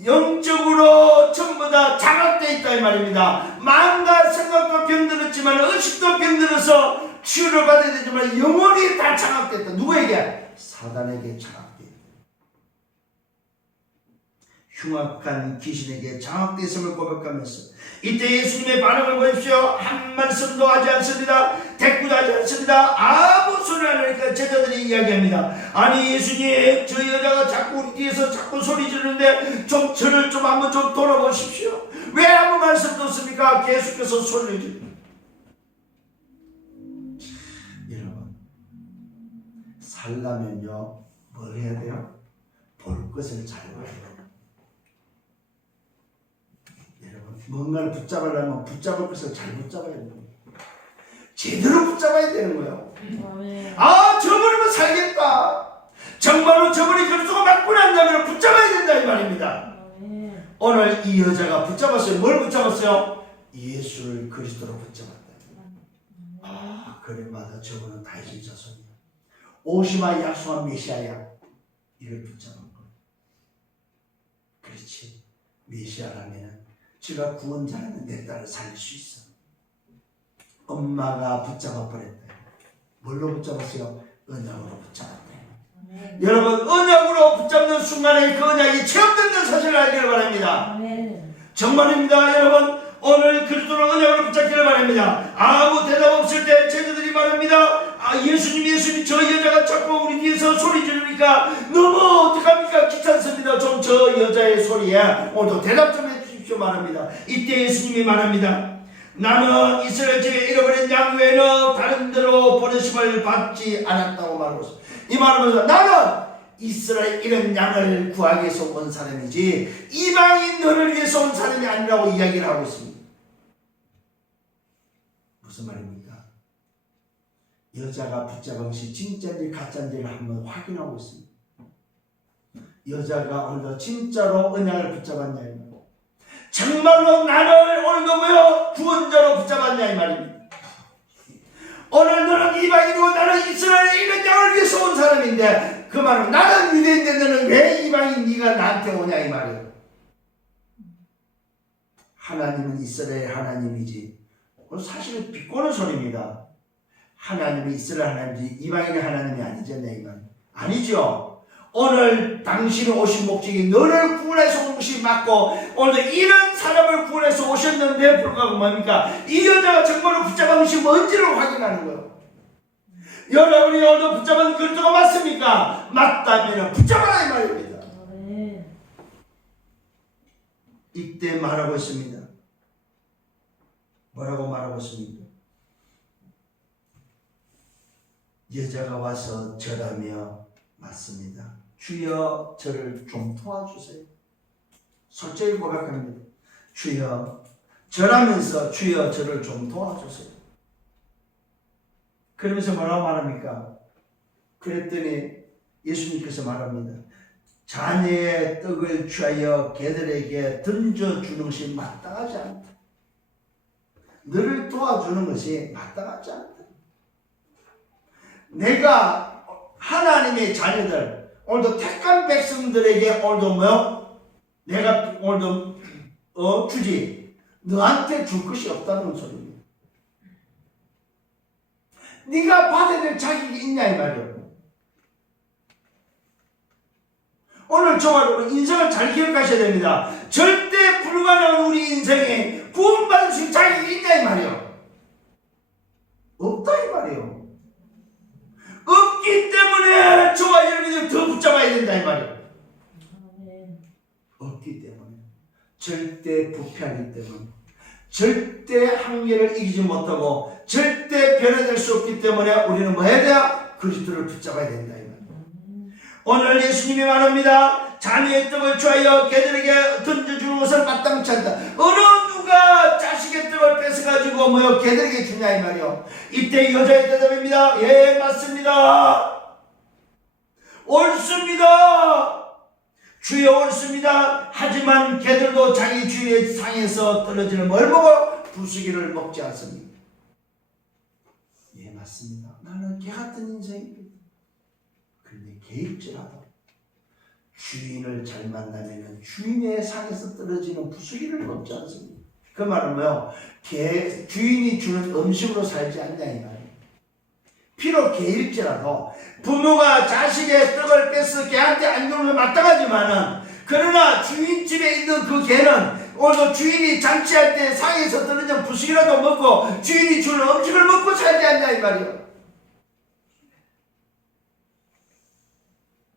영적으로 전부 다 장악되어 있다 이 말입니다. 마음과 생각도 병들었지만 의식도 병들어서 치유를 받아야 되지만 영혼이 다 장악됐다. 누구에게? 사단에게 장악되어 있다. 흉악한 귀신에게 장악되었음을 고백하면서 이때 예수님의 반응을 보십시오. 한 말씀도 하지 않습니다. 대꾸도 하지 않습니다. 아무 소리를 안 하니까 제자들이 이야기합니다. 아니 예수님, 저 여자가 자꾸 우리 뒤에서 자꾸 소리 지르는데 좀 저를 좀 한번 좀 돌아보십시오. 왜 아무 말씀도 없습니까? 계속해서 소리를 지릅니다. 여러분, 살려면요 뭘 해야 돼요? 볼 것을 잘 봐야 돼요. 뭔가를 붙잡으려면 붙잡을 것을 잘 붙잡아야 됩니다. 제대로 붙잡아야 되는 거예요. 아, 저버리면 살겠다. 정말로 저버리 그리스도가 맞고 난다면 붙잡아야 된다 이 말입니다. 오늘 이 여자가 붙잡았어요. 뭘 붙잡았어요? 예수를 그리스도로 붙잡았다. 아, 그래 맞아. 저분은 다윗의 자손이야. 오시마 약속한 메시아야. 이걸 붙잡은 거예요. 그렇지. 메시아라면 제가 구원자라면 내 딸을 살릴 수 있어. 엄마가 붙잡아 버렸다. 뭘로 붙잡았어요? 언약으로 붙잡았다. 여러분, 언약으로 붙잡는 순간에 그 언약이 체험된다는 사실을 알기를 바랍니다. 정말입니다. 여러분, 오늘 그리스도를 언약으로 붙잡기를 바랍니다. 아무 대답 없을 때 제자들이 말합니다. 예수님 저 여자가 자꾸 우리 뒤에서 소리 지르니까 너무 어떡합니까? 귀찮습니다. 좀 저 여자의 소리에 오늘도 대답 좀 해주십시오 말합니다. 이때 예수님이 말합니다. 나는 이스라엘 집에 잃어버린 양 외에는 다른 데로 보내심을 받지 않았다고 말하고 있습니다. 이 말하면서 나는 이스라엘 잃은 양을 구하기 위해서 온 사람이지 이방인들을 위해서 온 사람이 아니라고 이야기를 하고 있습니다. 무슨 말입니까? 여자가 붙잡은 것이 진짜인지 가짜인지를 한번 확인하고 있습니다. 여자가 오늘도 진짜로 언약을 붙잡았냐 이 말입니다. 정말로 나를 오늘도 뭐요? 구원자로 붙잡았냐 이 말입니다. 오늘 너는 이방인이고 나는 이스라엘의 이런 양을 위해서 온 사람인데 그 말은 나는 유대인데 너는 왜 이방인 네가 나한테 오냐 이 말이에요. 하나님은 이스라엘 하나님이지 사실은 비꼬는 소리입니다. 하나님이 이스라엘 하나님이지 이방인의 하나님이 아니잖아요. 이 말. 아니죠. 오늘 당신이 오신 목적이 너를 구원해서 온 것이 맞고 오늘도 이런 사람을 구원해서 오셨는데 불구하고 뭡니까? 이 여자가 정말로 붙잡은 것이 뭔지를 확인하는 거예요. 여러분이 오늘 붙잡은 그리스도가 맞습니까? 맞다면 붙잡아라 이 말입니다. 이때 말하고 있습니다. 뭐라고 말하고 있습니까? 여자가 와서 절하며 맞습니다. 주여 저를 좀 도와주세요. 솔직히 고백합니다. 주여 절하면서 주여 저를 좀 도와주세요. 그러면서 뭐라고 말합니까? 그랬더니 예수님께서 말합니다. 자녀의 떡을 취하여 개들에게 던져주는 것이 마땅하지 않다. 너를 도와주는 것이 마땅하지 않다. 내가 하나님의 자녀들 오늘도 택한 백성들에게 오늘도 뭐요? 내가 오늘도 주지 너한테 줄 것이 없다는 소리입니다. 네가 받아야 될 자격이 있냐 이 말이에요. 오늘 저와 여러분 인생을 잘 기억하셔야 됩니다. 절대 불가능한 우리 인생에 구원받을 수 있는 자격이 있냐 이 말이에요. 없다 이 말이에요. 없기 때문에 저와 여러분이 더 붙잡아야 된다 이 말이에요. 없기 때문에 절대 부패하기 때문에 절대 한계를 이기지 못하고 절대 변화될 수 없기 때문에 우리는 뭐 해야 돼요? 그리스도를 붙잡아야 된다 이 말이에요. 오늘 예수님이 말합니다. 자녀의 떡을 취하여 개들에게 던져주는 것을 마땅치 않다. 어느 누가 자식의 떡을 뺏어가지고 뭐요 개들에게 주냐 이 말이요. 이때 여자의 대답입니다. 예 맞습니다. 옳습니다. 주여 옳습니다. 하지만 개들도 자기 주인의 상에서 떨어지는 뭘 먹어? 부수기를 먹지 않습니다. 예 맞습니다. 나는 개 같은 인생입니다. 그런데 개일지라도 주인을 잘 만나면 주인의 상에서 떨어지는 부수기를 먹지 않습니다. 그 말은 뭐요? 주인이 주는 음식으로 살지 않냐 이 말이에요. 비록 개일지라도 부모가 자식의 떡을 뺏어 개한테 안 주는 건 마땅하지만은 그러나 주인 집에 있는 그 개는 오늘도 주인이 잔치할 때 상에서 떨어진 부수기라도 먹고 주인이 주는 음식을 먹고 살지 않냐 이 말이에요.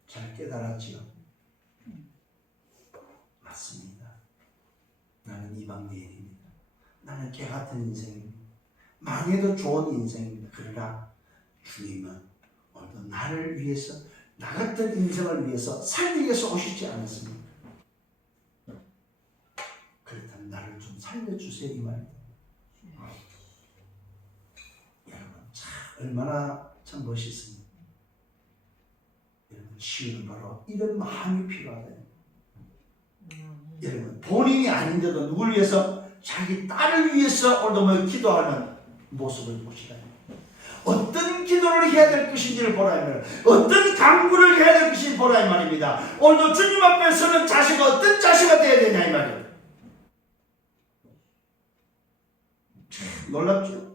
잘 깨달았지요? 맞습니다. 나는 이방인입니다. 나는 개 같은 인생입니다. 많이 해도 좋은 인생입니다. 그러나 주님은 오늘도 나를 위해서 나 같은 인생을 위해서 살기 위해서 오시지 않았습니다. 그렇다면 나를 좀 살려주세요 이 말입니다. 여러분 참 얼마나 참 멋있습니다. 여러분 시인은 바로 이런 마음이 필요하다. 여러분 본인이 아닌데도 누굴 위해서 자기 딸을 위해서 오늘도 뭐 기도하는 모습을 보시라. 어떤 기도를 해야 될 것인지를 보라면 어떤 간구를 해야 될 것인지 보라 이 말입니다. 오늘도 주님 앞에서는 자식이 어떤 자식이 되어야 되냐 이 말이에요. 참 놀랍죠.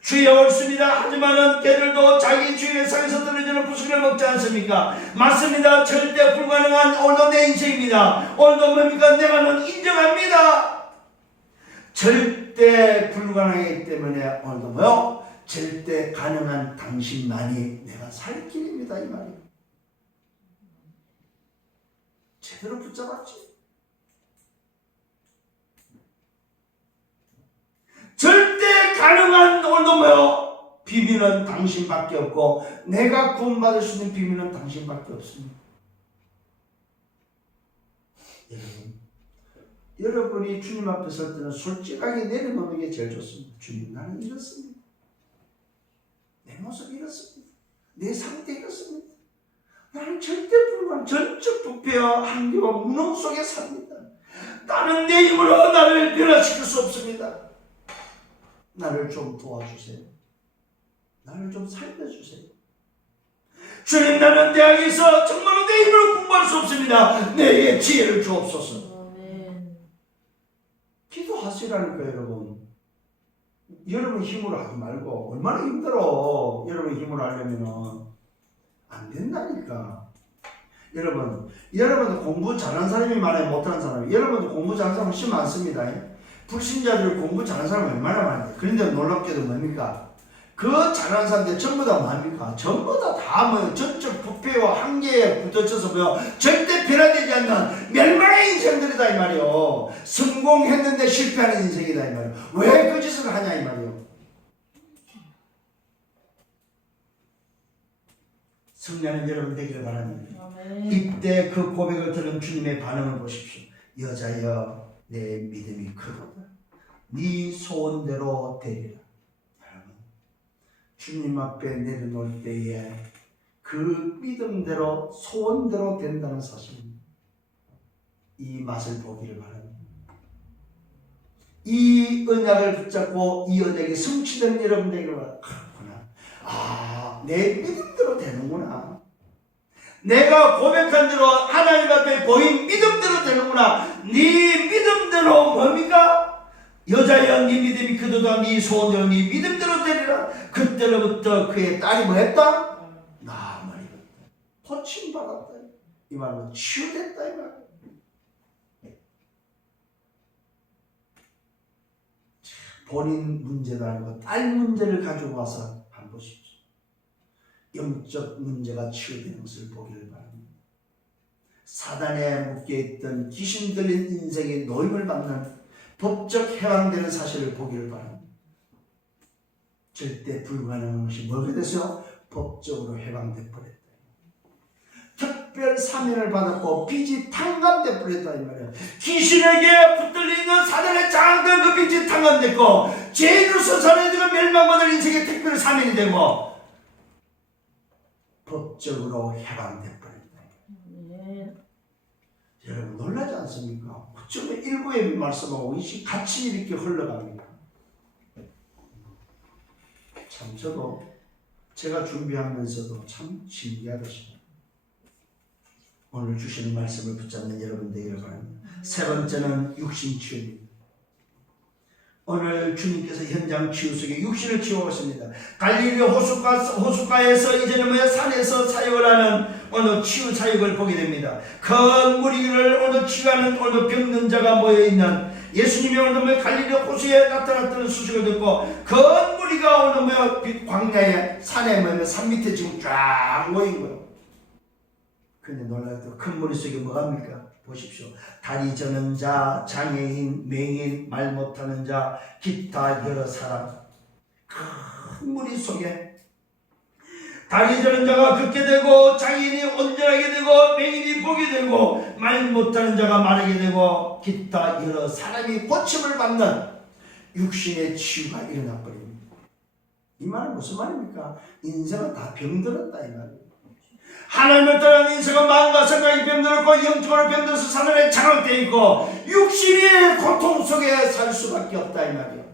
주여 옳습니다. 하지만은 개들도 자기 주인의 상에서 떨어지는 부수기를 먹지 않습니까? 맞습니다. 절대 불가능한 오늘도 내 인생입니다. 오늘도 뭡니까? 내가는 인정합니다. 절대 불가능하기 때문에 오늘도 뭐요? 절대 가능한 당신만이 내가 살 길입니다. 이 말이에요. 제대로 붙잡았지. 절대 가능한 오늘도 뭐요? 비밀은 당신밖에 없고 내가 구원받을 수 있는 비밀은 당신밖에 없습니다. 여러분이 주님 앞에 설 때는 솔직하게 내려놓는 게 제일 좋습니다. 주님, 나는 이렇습니다. 내 모습이 이렇습니다. 내 상태 이렇습니다. 나는 절대 불구한 전적 부패와 한계와 무능 속에 삽니다. 나는 내 힘으로 나를 변화시킬 수 없습니다. 나를 좀 도와주세요. 나를 좀 살려주세요. 주님, 나는 대학에서 정말로 내 힘으로 공부할 수 없습니다. 내게 지혜를 주옵소서. 아멘. 기도하시라니까 여러분. 여러분 힘으로 하지 말고. 얼마나 힘들어. 여러분 힘으로 하려면 안 된다니까. 여러분도 공부 잘하는 사람이 많아요, 못하는 사람이? 여러분도 공부 잘하는 사람 훨씬 많습니다. 불신자들 공부 잘하는 사람 얼마나 많은데. 그런데 놀랍게도 뭡니까? 그 잘하는 사람들 전부 다 뭡니까? 전부 다 뭐 전적 부패와 한계에 부딪혀서 뭐 절대 변화되지 않는 멸망의 인생들이다 이 말이요. 성공했는데 실패하는 인생이다 이 말이요. 왜 그 짓을 하냐 이 말이요. 성령은 여러분 되기를 바랍니다. 아멘. 이때 그 고백을 들은 주님의 반응을 보십시오. 여자여, 내 믿음이 크도다. 네 소원대로 되리라. 여러분, 주님 앞에 내려놓을 때에 그 믿음대로 소원대로 된다는 사실입니다. 이 맛을 보기를 바랍니다. 이 언약을 붙잡고 이 언약이 성취된 여러분 되기를 바랍니다. 그렇구나. 내 믿음대로 되는구나. 내가 고백한 대로 하나님 앞에 보인 믿음대로 되는구나. 네 믿음대로 뭡니까? 여자여, 네 믿음이 크도다. 네 소원대로 네 믿음대로 되리라. 그때로부터 그의 딸이 뭐 했다? 나음을 입었다. 고침받았다. 이 말은 치유됐다 이 말. 본인 문제도 아니고 딸 문제를 가지고 와서 한번 보십시오. 영적 문제가 치유되는 것을 보기를 바랍니다. 사단에 묶여있던 귀신 들린 인생의 노임을 받는 법적 해방되는 사실을 보기를 바랍니다. 절대 불가능한 것이 뭐가 됐어요? 법적으로 해방돼 버렸다. 특별 사면을 받았고 빚이 탕감돼 버렸다 이 말이에요. 귀신에게 붙들리는 사단의 장악된 그 빚이 탕감됐고 죄인으로서 살아야 멸망받을 인생의 특별 사면이 되고 법적으로 해방돼 버렸다. 네. 여러분 놀라지 않습니까? 어쩌면 일부의 말씀하고 이것이 같이 이렇게 흘러갑니다. 참 저도 제가 준비하면서도 참 신기하다 싶어요. 오늘 주시는 말씀을 붙잡는 여러분 되기를 바랍니다. 세 번째는 육신 치유입니다. 오늘 주님께서 현장 치유 속에 육신을 치유하십니다. 갈릴리 호숫가에서 이제는 산에서 사역을 하는 어느 치유 사역을 보게 됩니다. 큰 무리를 오늘 치유하는 어느 병든 자가 모여있는 예수님이 오늘 갈릴리 호수에 나타났다는 소식을 듣고 큰 무리가 오늘 광야에 산에 산 밑에 지금 쫙 모인 거예요. 근데 놀랍게도 큰 무리 속에 뭐가 합니까? 보십시오. 다리 저는 자, 장애인, 맹인, 말 못하는 자, 기타 여러 사람. 큰 무리 속에 다리 저는 자가 걷게 되고, 장애인이 온전하게 되고, 맹인이 보게 되고, 말 못하는 자가 말하게 되고, 기타 여러 사람이 고침을 받는 육신의 치유가 일어나 버립니다. 이 말은 무슨 말입니까? 인생은 다 병들었다 이 말이에요. 하나님을 떠난 인생은 마음과 생각이 병들었고 영적으로 병들어서 사단에 장악되어 있고 육신의 고통 속에 살 수밖에 없다 이 말이에요.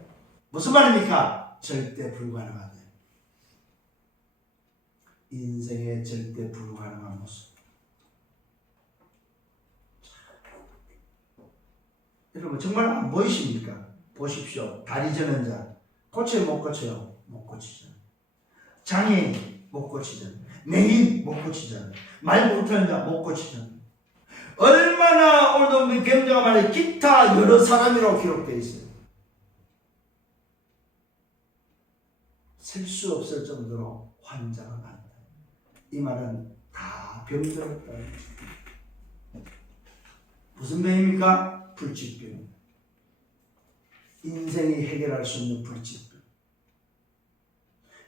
무슨 말입니까? 절대 불가능하다. 인생의 절대 불가능한 모습. 여러분 정말 안 보이십니까? 보십시오. 다리 저는 자 고쳐요 못 고쳐요? 못 고치죠. 장애인 못 고치죠. 맹인 못 고치잖아. 말 못하는 자 못 고치잖아. 얼마나 오늘도 병자가 말해 기타 여러 사람이라고 기록되어 있어요. 셀 수 없을 정도로 환자가 많다. 이 말은 다 병들었다. 무슨 병입니까? 불치병. 인생이 해결할 수 없는 불치병.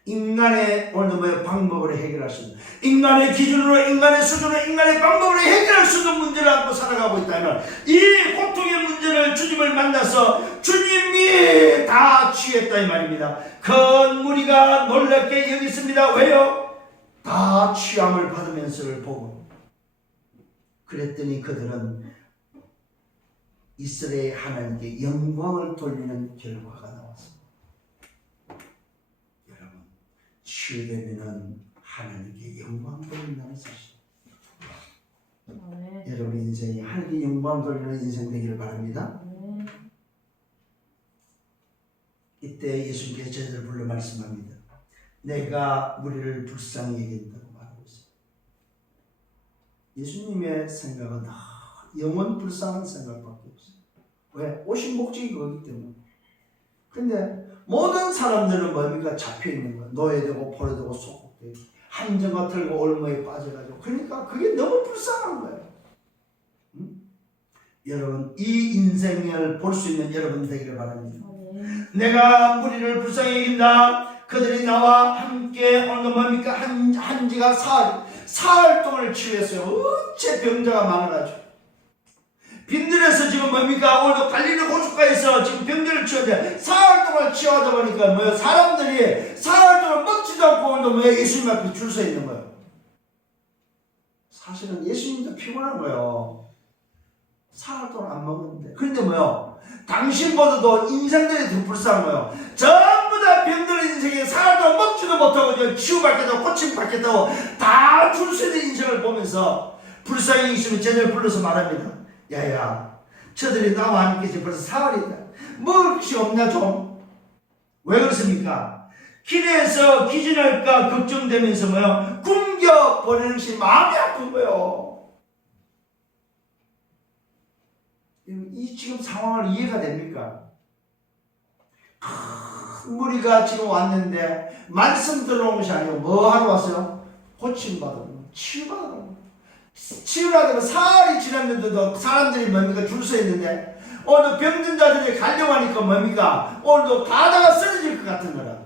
인간의 오늘 방법으로 해결할 수 있는, 인간의 기준으로, 인간의 수준으로, 인간의 방법으로 해결할 수 있는 문제를 안고 살아가고 있다면 이 고통의 문제를 주님을 만나서 주님이 다 취했다 이 말입니다. 큰 무리가 놀랍게 여겼습니다. 왜요? 다 취함을 받으면서를 보고 그랬더니 그들은 이스라엘 하나님께 영광을 돌리는 결과가 나왔습니다. 여러분, 치유되면은 하나님께 영광 돌린다는 사실. 아멘. 여러분 인생이 하나님께 영광 돌리는 인생 되기를 바랍니다. 아멘. 이때 예수님께서 저희들 불러 말씀합니다. 내가 우리를 불쌍히 여긴다고 말하고 있습니다. 예수님의 생각은 영원 불쌍한 생각밖에 없어요. 왜? 오신 목적이 그거기 때문에. 근데 모든 사람들은 뭡니까? 잡혀있는 거야. 노예되고 포로되고 소곡되고 함정과 틀고 올무에 빠져가지고. 그러니까 그게 너무 불쌍한 거예요. 응? 여러분 이 인생을 볼 수 있는 여러분 되기를 바랍니다. 아멘. 내가 무리를 불쌍히 여긴다. 그들이 나와 함께 오늘 뭡니까? 한지가 사흘 동안을 치유했어요. 어째 병자가 많아가지고. 빈들에서 지금 뭡니까? 오늘도 갈릴리 호숫가에서 지금 병들을 치유하는데 사흘 동안 치유하다 보니까 뭐예요? 사람들이 사흘 동안 먹지도 않고 오늘도 뭐예요? 예수님 앞에 줄 서 있는 거예요. 사실은 예수님도 피곤한 거예요. 사흘 동안 안 먹었는데. 그런데 뭐요? 당신보다도 인생들이 더 불쌍한 거예요. 전부 다 병들은 인생에 사흘 동안 먹지도 못하고 치유받겠다고 고침받겠다고 다 줄 수 있는 인생을 보면서 불쌍히 있으면 쟤들 불러서 말합니다. 야야, 저들이 나와 함께 지금 벌써 사흘이다. 먹을 것이 없냐 좀? 왜 그렇습니까? 길에서 기진할까 걱정되면서 뭐요? 굶겨 보내는 것이 마음이 아픈 거예요. 이 지금 상황을 이해가 됩니까? 큰 무리가 지금 왔는데 말씀 들어온 것이 아니고 뭐 하러 왔어요? 고침받으러, 치유받으러. 치유라도 사흘이 지났는데도 사람들이 뭡니까? 줄 서 있는데 오늘 병든 자들이 가려고 하니까 뭡니까? 오늘도 가다가 쓰러질 것 같은 거라.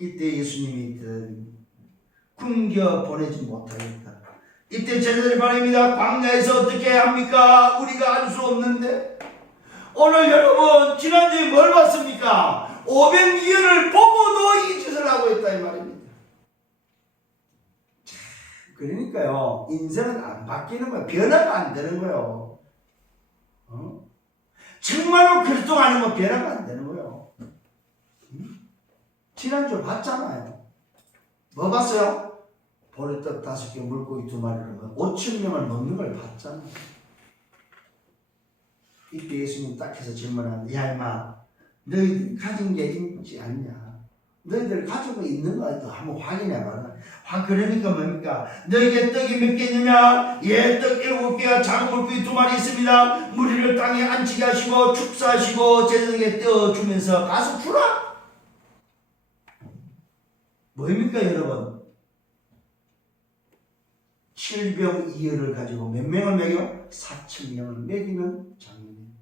이때 예수님이 굶겨 보내지 못하겠다. 이때 제자들이 말입니다. 광야에서 어떻게 합니까? 우리가 알 수 없는데. 오늘 여러분 지난주에 뭘 봤습니까? 500년을 보고도 이 짓을 하고 있다 이 말입니다. 그러니까요, 인생은 안 바뀌는 거예요. 변화가 안 되는 거예요. 정말로 그리스도가 아니면 변화가 안 되는 거예요. 지난주 봤잖아요. 뭐 봤어요? 보리떡 5개, 물고기 2마리를 5,000명을 먹는 걸 봤잖아요. 이때 예수님 딱 해서 질문하는데, 야 임마, 너희들 가진 게 있지 않냐? 너희들 가지고 있는 거 한번 확인해봐라. 그러니까 뭡니까? 너에게 떡이 몇 개 있느냐? 예, 떡 7개와 작은 물고기 2마리 있습니다. 무리를 땅에 앉히게 하시고 축사하시고 제자들에게 떼어주면서 가서 주라. 뭐입니까 여러분? 7병2열을 가지고 몇 명을 먹여? 4,000명을 먹이는 장면입니다.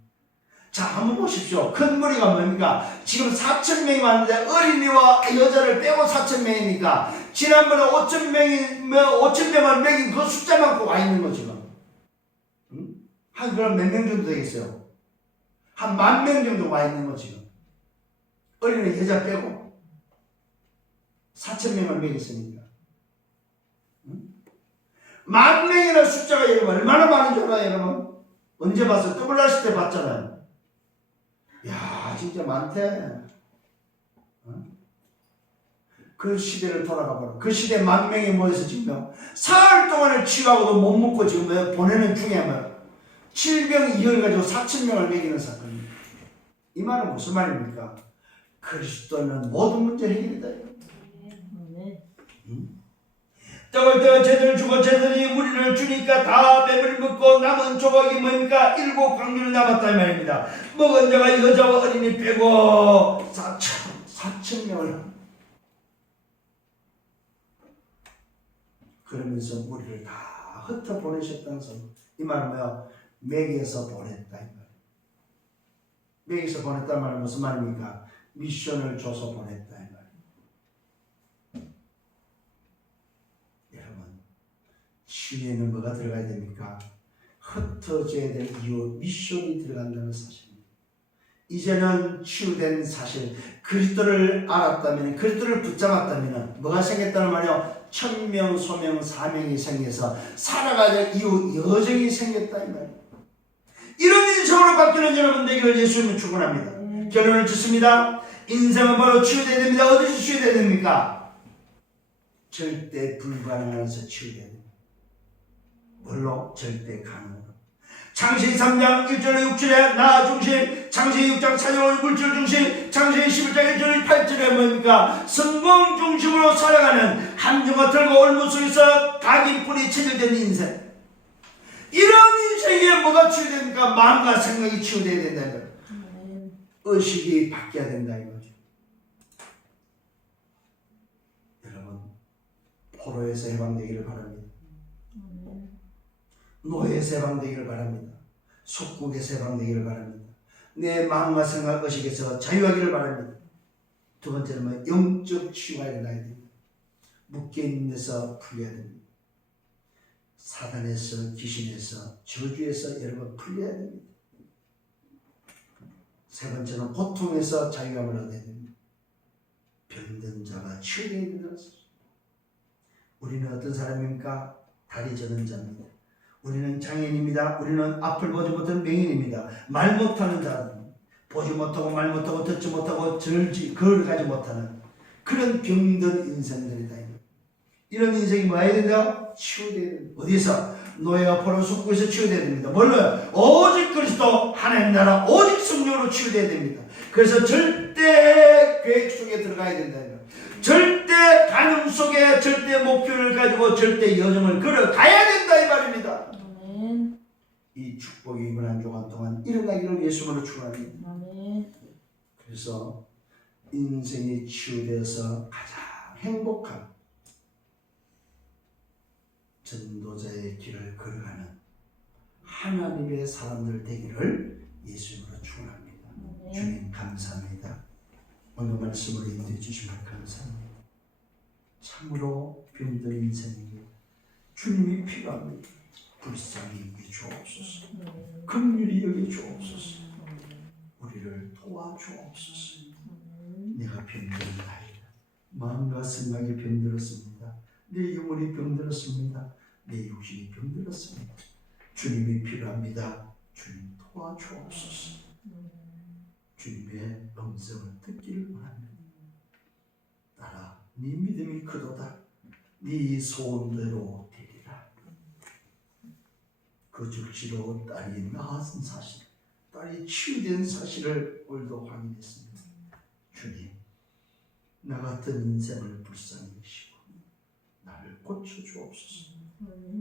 자, 한번 보십시오. 큰 무리가 뭡니까? 지금 4,000명이 왔는데 어린이와 여자를 빼고 4,000명이니까 지난번에 5,000명을 먹인 그 숫자만큼 와 있는 거 지금. 한 그럼 몇 명 정도 되겠어요? 한 10,000명 정도 와 있는 거 지금. 어린이 여자 빼고 4,000명을 먹였으니까. 10,000명이라는 숫자가 여러분 얼마나 많은 줄 알아요 여러분? 언제 봤어요? WRC 때 봤잖아요. 야 진짜 많대. 그 시대를 돌아가 보라. 그 시대 10,000명이 모여서 지금 사흘 동안을 치유하고도 못 먹고 지금 보내는 중에 7병2열 가지고 4,000명을 먹이는 사건입니다. 이 말은 무슨 말입니까? 그리스도는 모든 문제 해결이다. 떡을 떼어 제자를 주고 제자들이 무리를 주니까 다 배불리 먹고 남은 조각이 뭡니까? 7 광주를 남았다 이 말입니다. 먹은 자가 여자와 어린이 빼고 4,000 1000명을 그러면서 우리를 다 흩어보내셨다는 소리. 이 말은 뭐야? 맥에서 보냈다 이 말. 맥에서 보냈다는 말은 무슨 말입니까? 미션을 줘서 보냈다 이 말. 여러분, 치유에는 뭐가 들어가야 됩니까? 흩어져야 될 이유, 미션이 들어간다는 사실입니다. 이제는 치유된 사실, 그리스도를 알았다면, 그리스도를 붙잡았다면 뭐가 생겼다는 말이요? 천명, 소명, 사명이 생겨서 살아가야 될 이유, 여정이 생겼다 이 말이에요. 이런 인생으로 바뀌는 여러분 되기를 예수님은 축원합니다. 결론을 짓습니다. 인생은 바로 치유돼야 됩니다. 어디서 치유돼야 됩니까? 절대 불가능해서 치유돼야 됩니다. 물론 절대 가능합니다. 창세기 3장 1절에 6절에 나 중심, 창세기 6장 4절 물질 중심, 창세기 11장 1절 8절에 뭡니까? 성공 중심으로 살아가는 함정과 들고 올무 속에서 각인뿌리 체질된 인생. 이런 인생에 뭐가 치유됩니까? 마음과 생각이 치유돼야 된다는 거예요. 의식이 바뀌어야 된다 이거죠. 여러분, 포로에서 해방되기를 바랍니다. 노예에서 해방되기를 바랍니다. 속국에서 해방되기를 바랍니다. 내 마음과 생각, 의식에서 자유하기를 바랍니다. 두 번째는 뭐 영적 치유가 일어나야 됩니다. 묶여있는 데서 풀려야 됩니다. 사단에서, 귀신에서, 저주에서 여러분 풀려야 됩니다. 세 번째는 고통에서 자유함을 얻어야 됩니다. 병든 자가 치유되어야 된다는 사실. 우리는 어떤 사람입니까? 다리 저는 자입니다. 우리는 장애인입니다. 우리는 앞을 보지 못하는 맹인입니다. 말 못하는 자, 보지 못하고 말 못하고 듣지 못하고 걸어가지 못하는 그런 병든 인생들이다. 이런 인생이 뭐 해야 된다? 치유돼야 됩니다. 어디서? 노예와 포로 속국에서 치유돼야 됩니다. 뭘로요? 오직 그리스도 하나님 나라 오직 성령으로 치유돼야 됩니다. 그래서 절대 계획 속에 들어가야 된다. 절대 가능 속에 절대 목표를 가지고 절대 여정을 걸어가야 된다 이 말입니다. 아멘. 이 축복이 이번 한 주간 동안 일어나기를 예수님으로 축원합니다. 아멘. 그래서 인생이 치유되어서 가장 행복한 전도자의 길을 걸어가는 하나님의 사람들 되기를 예수님으로 축원합니다. 주님 감사합니다. 오늘 말씀으로 인도해 주시면 감사합니다. 참으로 병든 인생입니다. 주님이 필요합니다. 불쌍히 여기 주옵소서. 긍휼히 여기 주옵소서. 우리를 도와주옵소서. 내가 병들었나이다. 마음과 생각이 병들었습니다. 내 영혼이 병들었습니다. 내 육신이 병들었습니다. 주님이 필요합니다. 주님 도와주옵소서. 주님의 음성을 듣기를 원합니다. 따라 네 믿음이 크도다. 네 소원대로 되리라. 그 즉시로 딸이 나았은 사실, 딸이 치유된 사실을 오늘도 확인했습니다. 주님, 나 같은 인생을 불쌍히 여기시고 나를 고쳐주옵소서.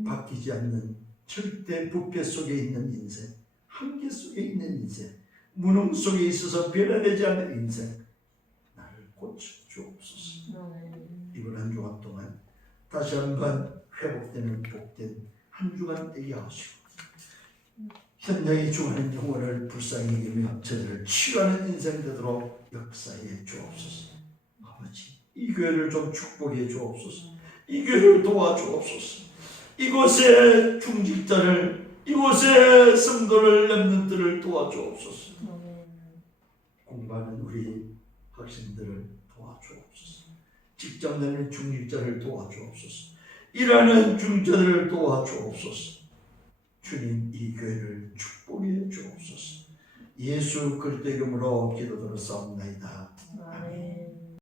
바뀌지 않는 절대 부패 속에 있는 인생, 한계 속에 있는 인생, 무능 속에 있어서 변화되지 않는 인생, 나를 고쳐주옵소서. 이번 한 주간 동안 다시 한번 회복되는 복된 한 주간 되게 하시고 현장에 죽어가는 영혼을 불쌍히 여기며 저들을 치유하는 인생 되도록 역사해 주옵소서. 아버지, 이 교회를 좀 축복해 주옵소서. 이 교회를 도와주옵소서. 이곳의 중직자를, 이곳의 성도를, 렘넌트를 도와주옵소서. 공부하는 우리 학생들을 도와주옵소서. 직접 내는 중직자를 도와주옵소서. 일하는 중직자들을 도와주옵소서. 주님, 이 교회를 축복해 주옵소서. 예수 그리스도 이름으로 기도드렸사옵나이다.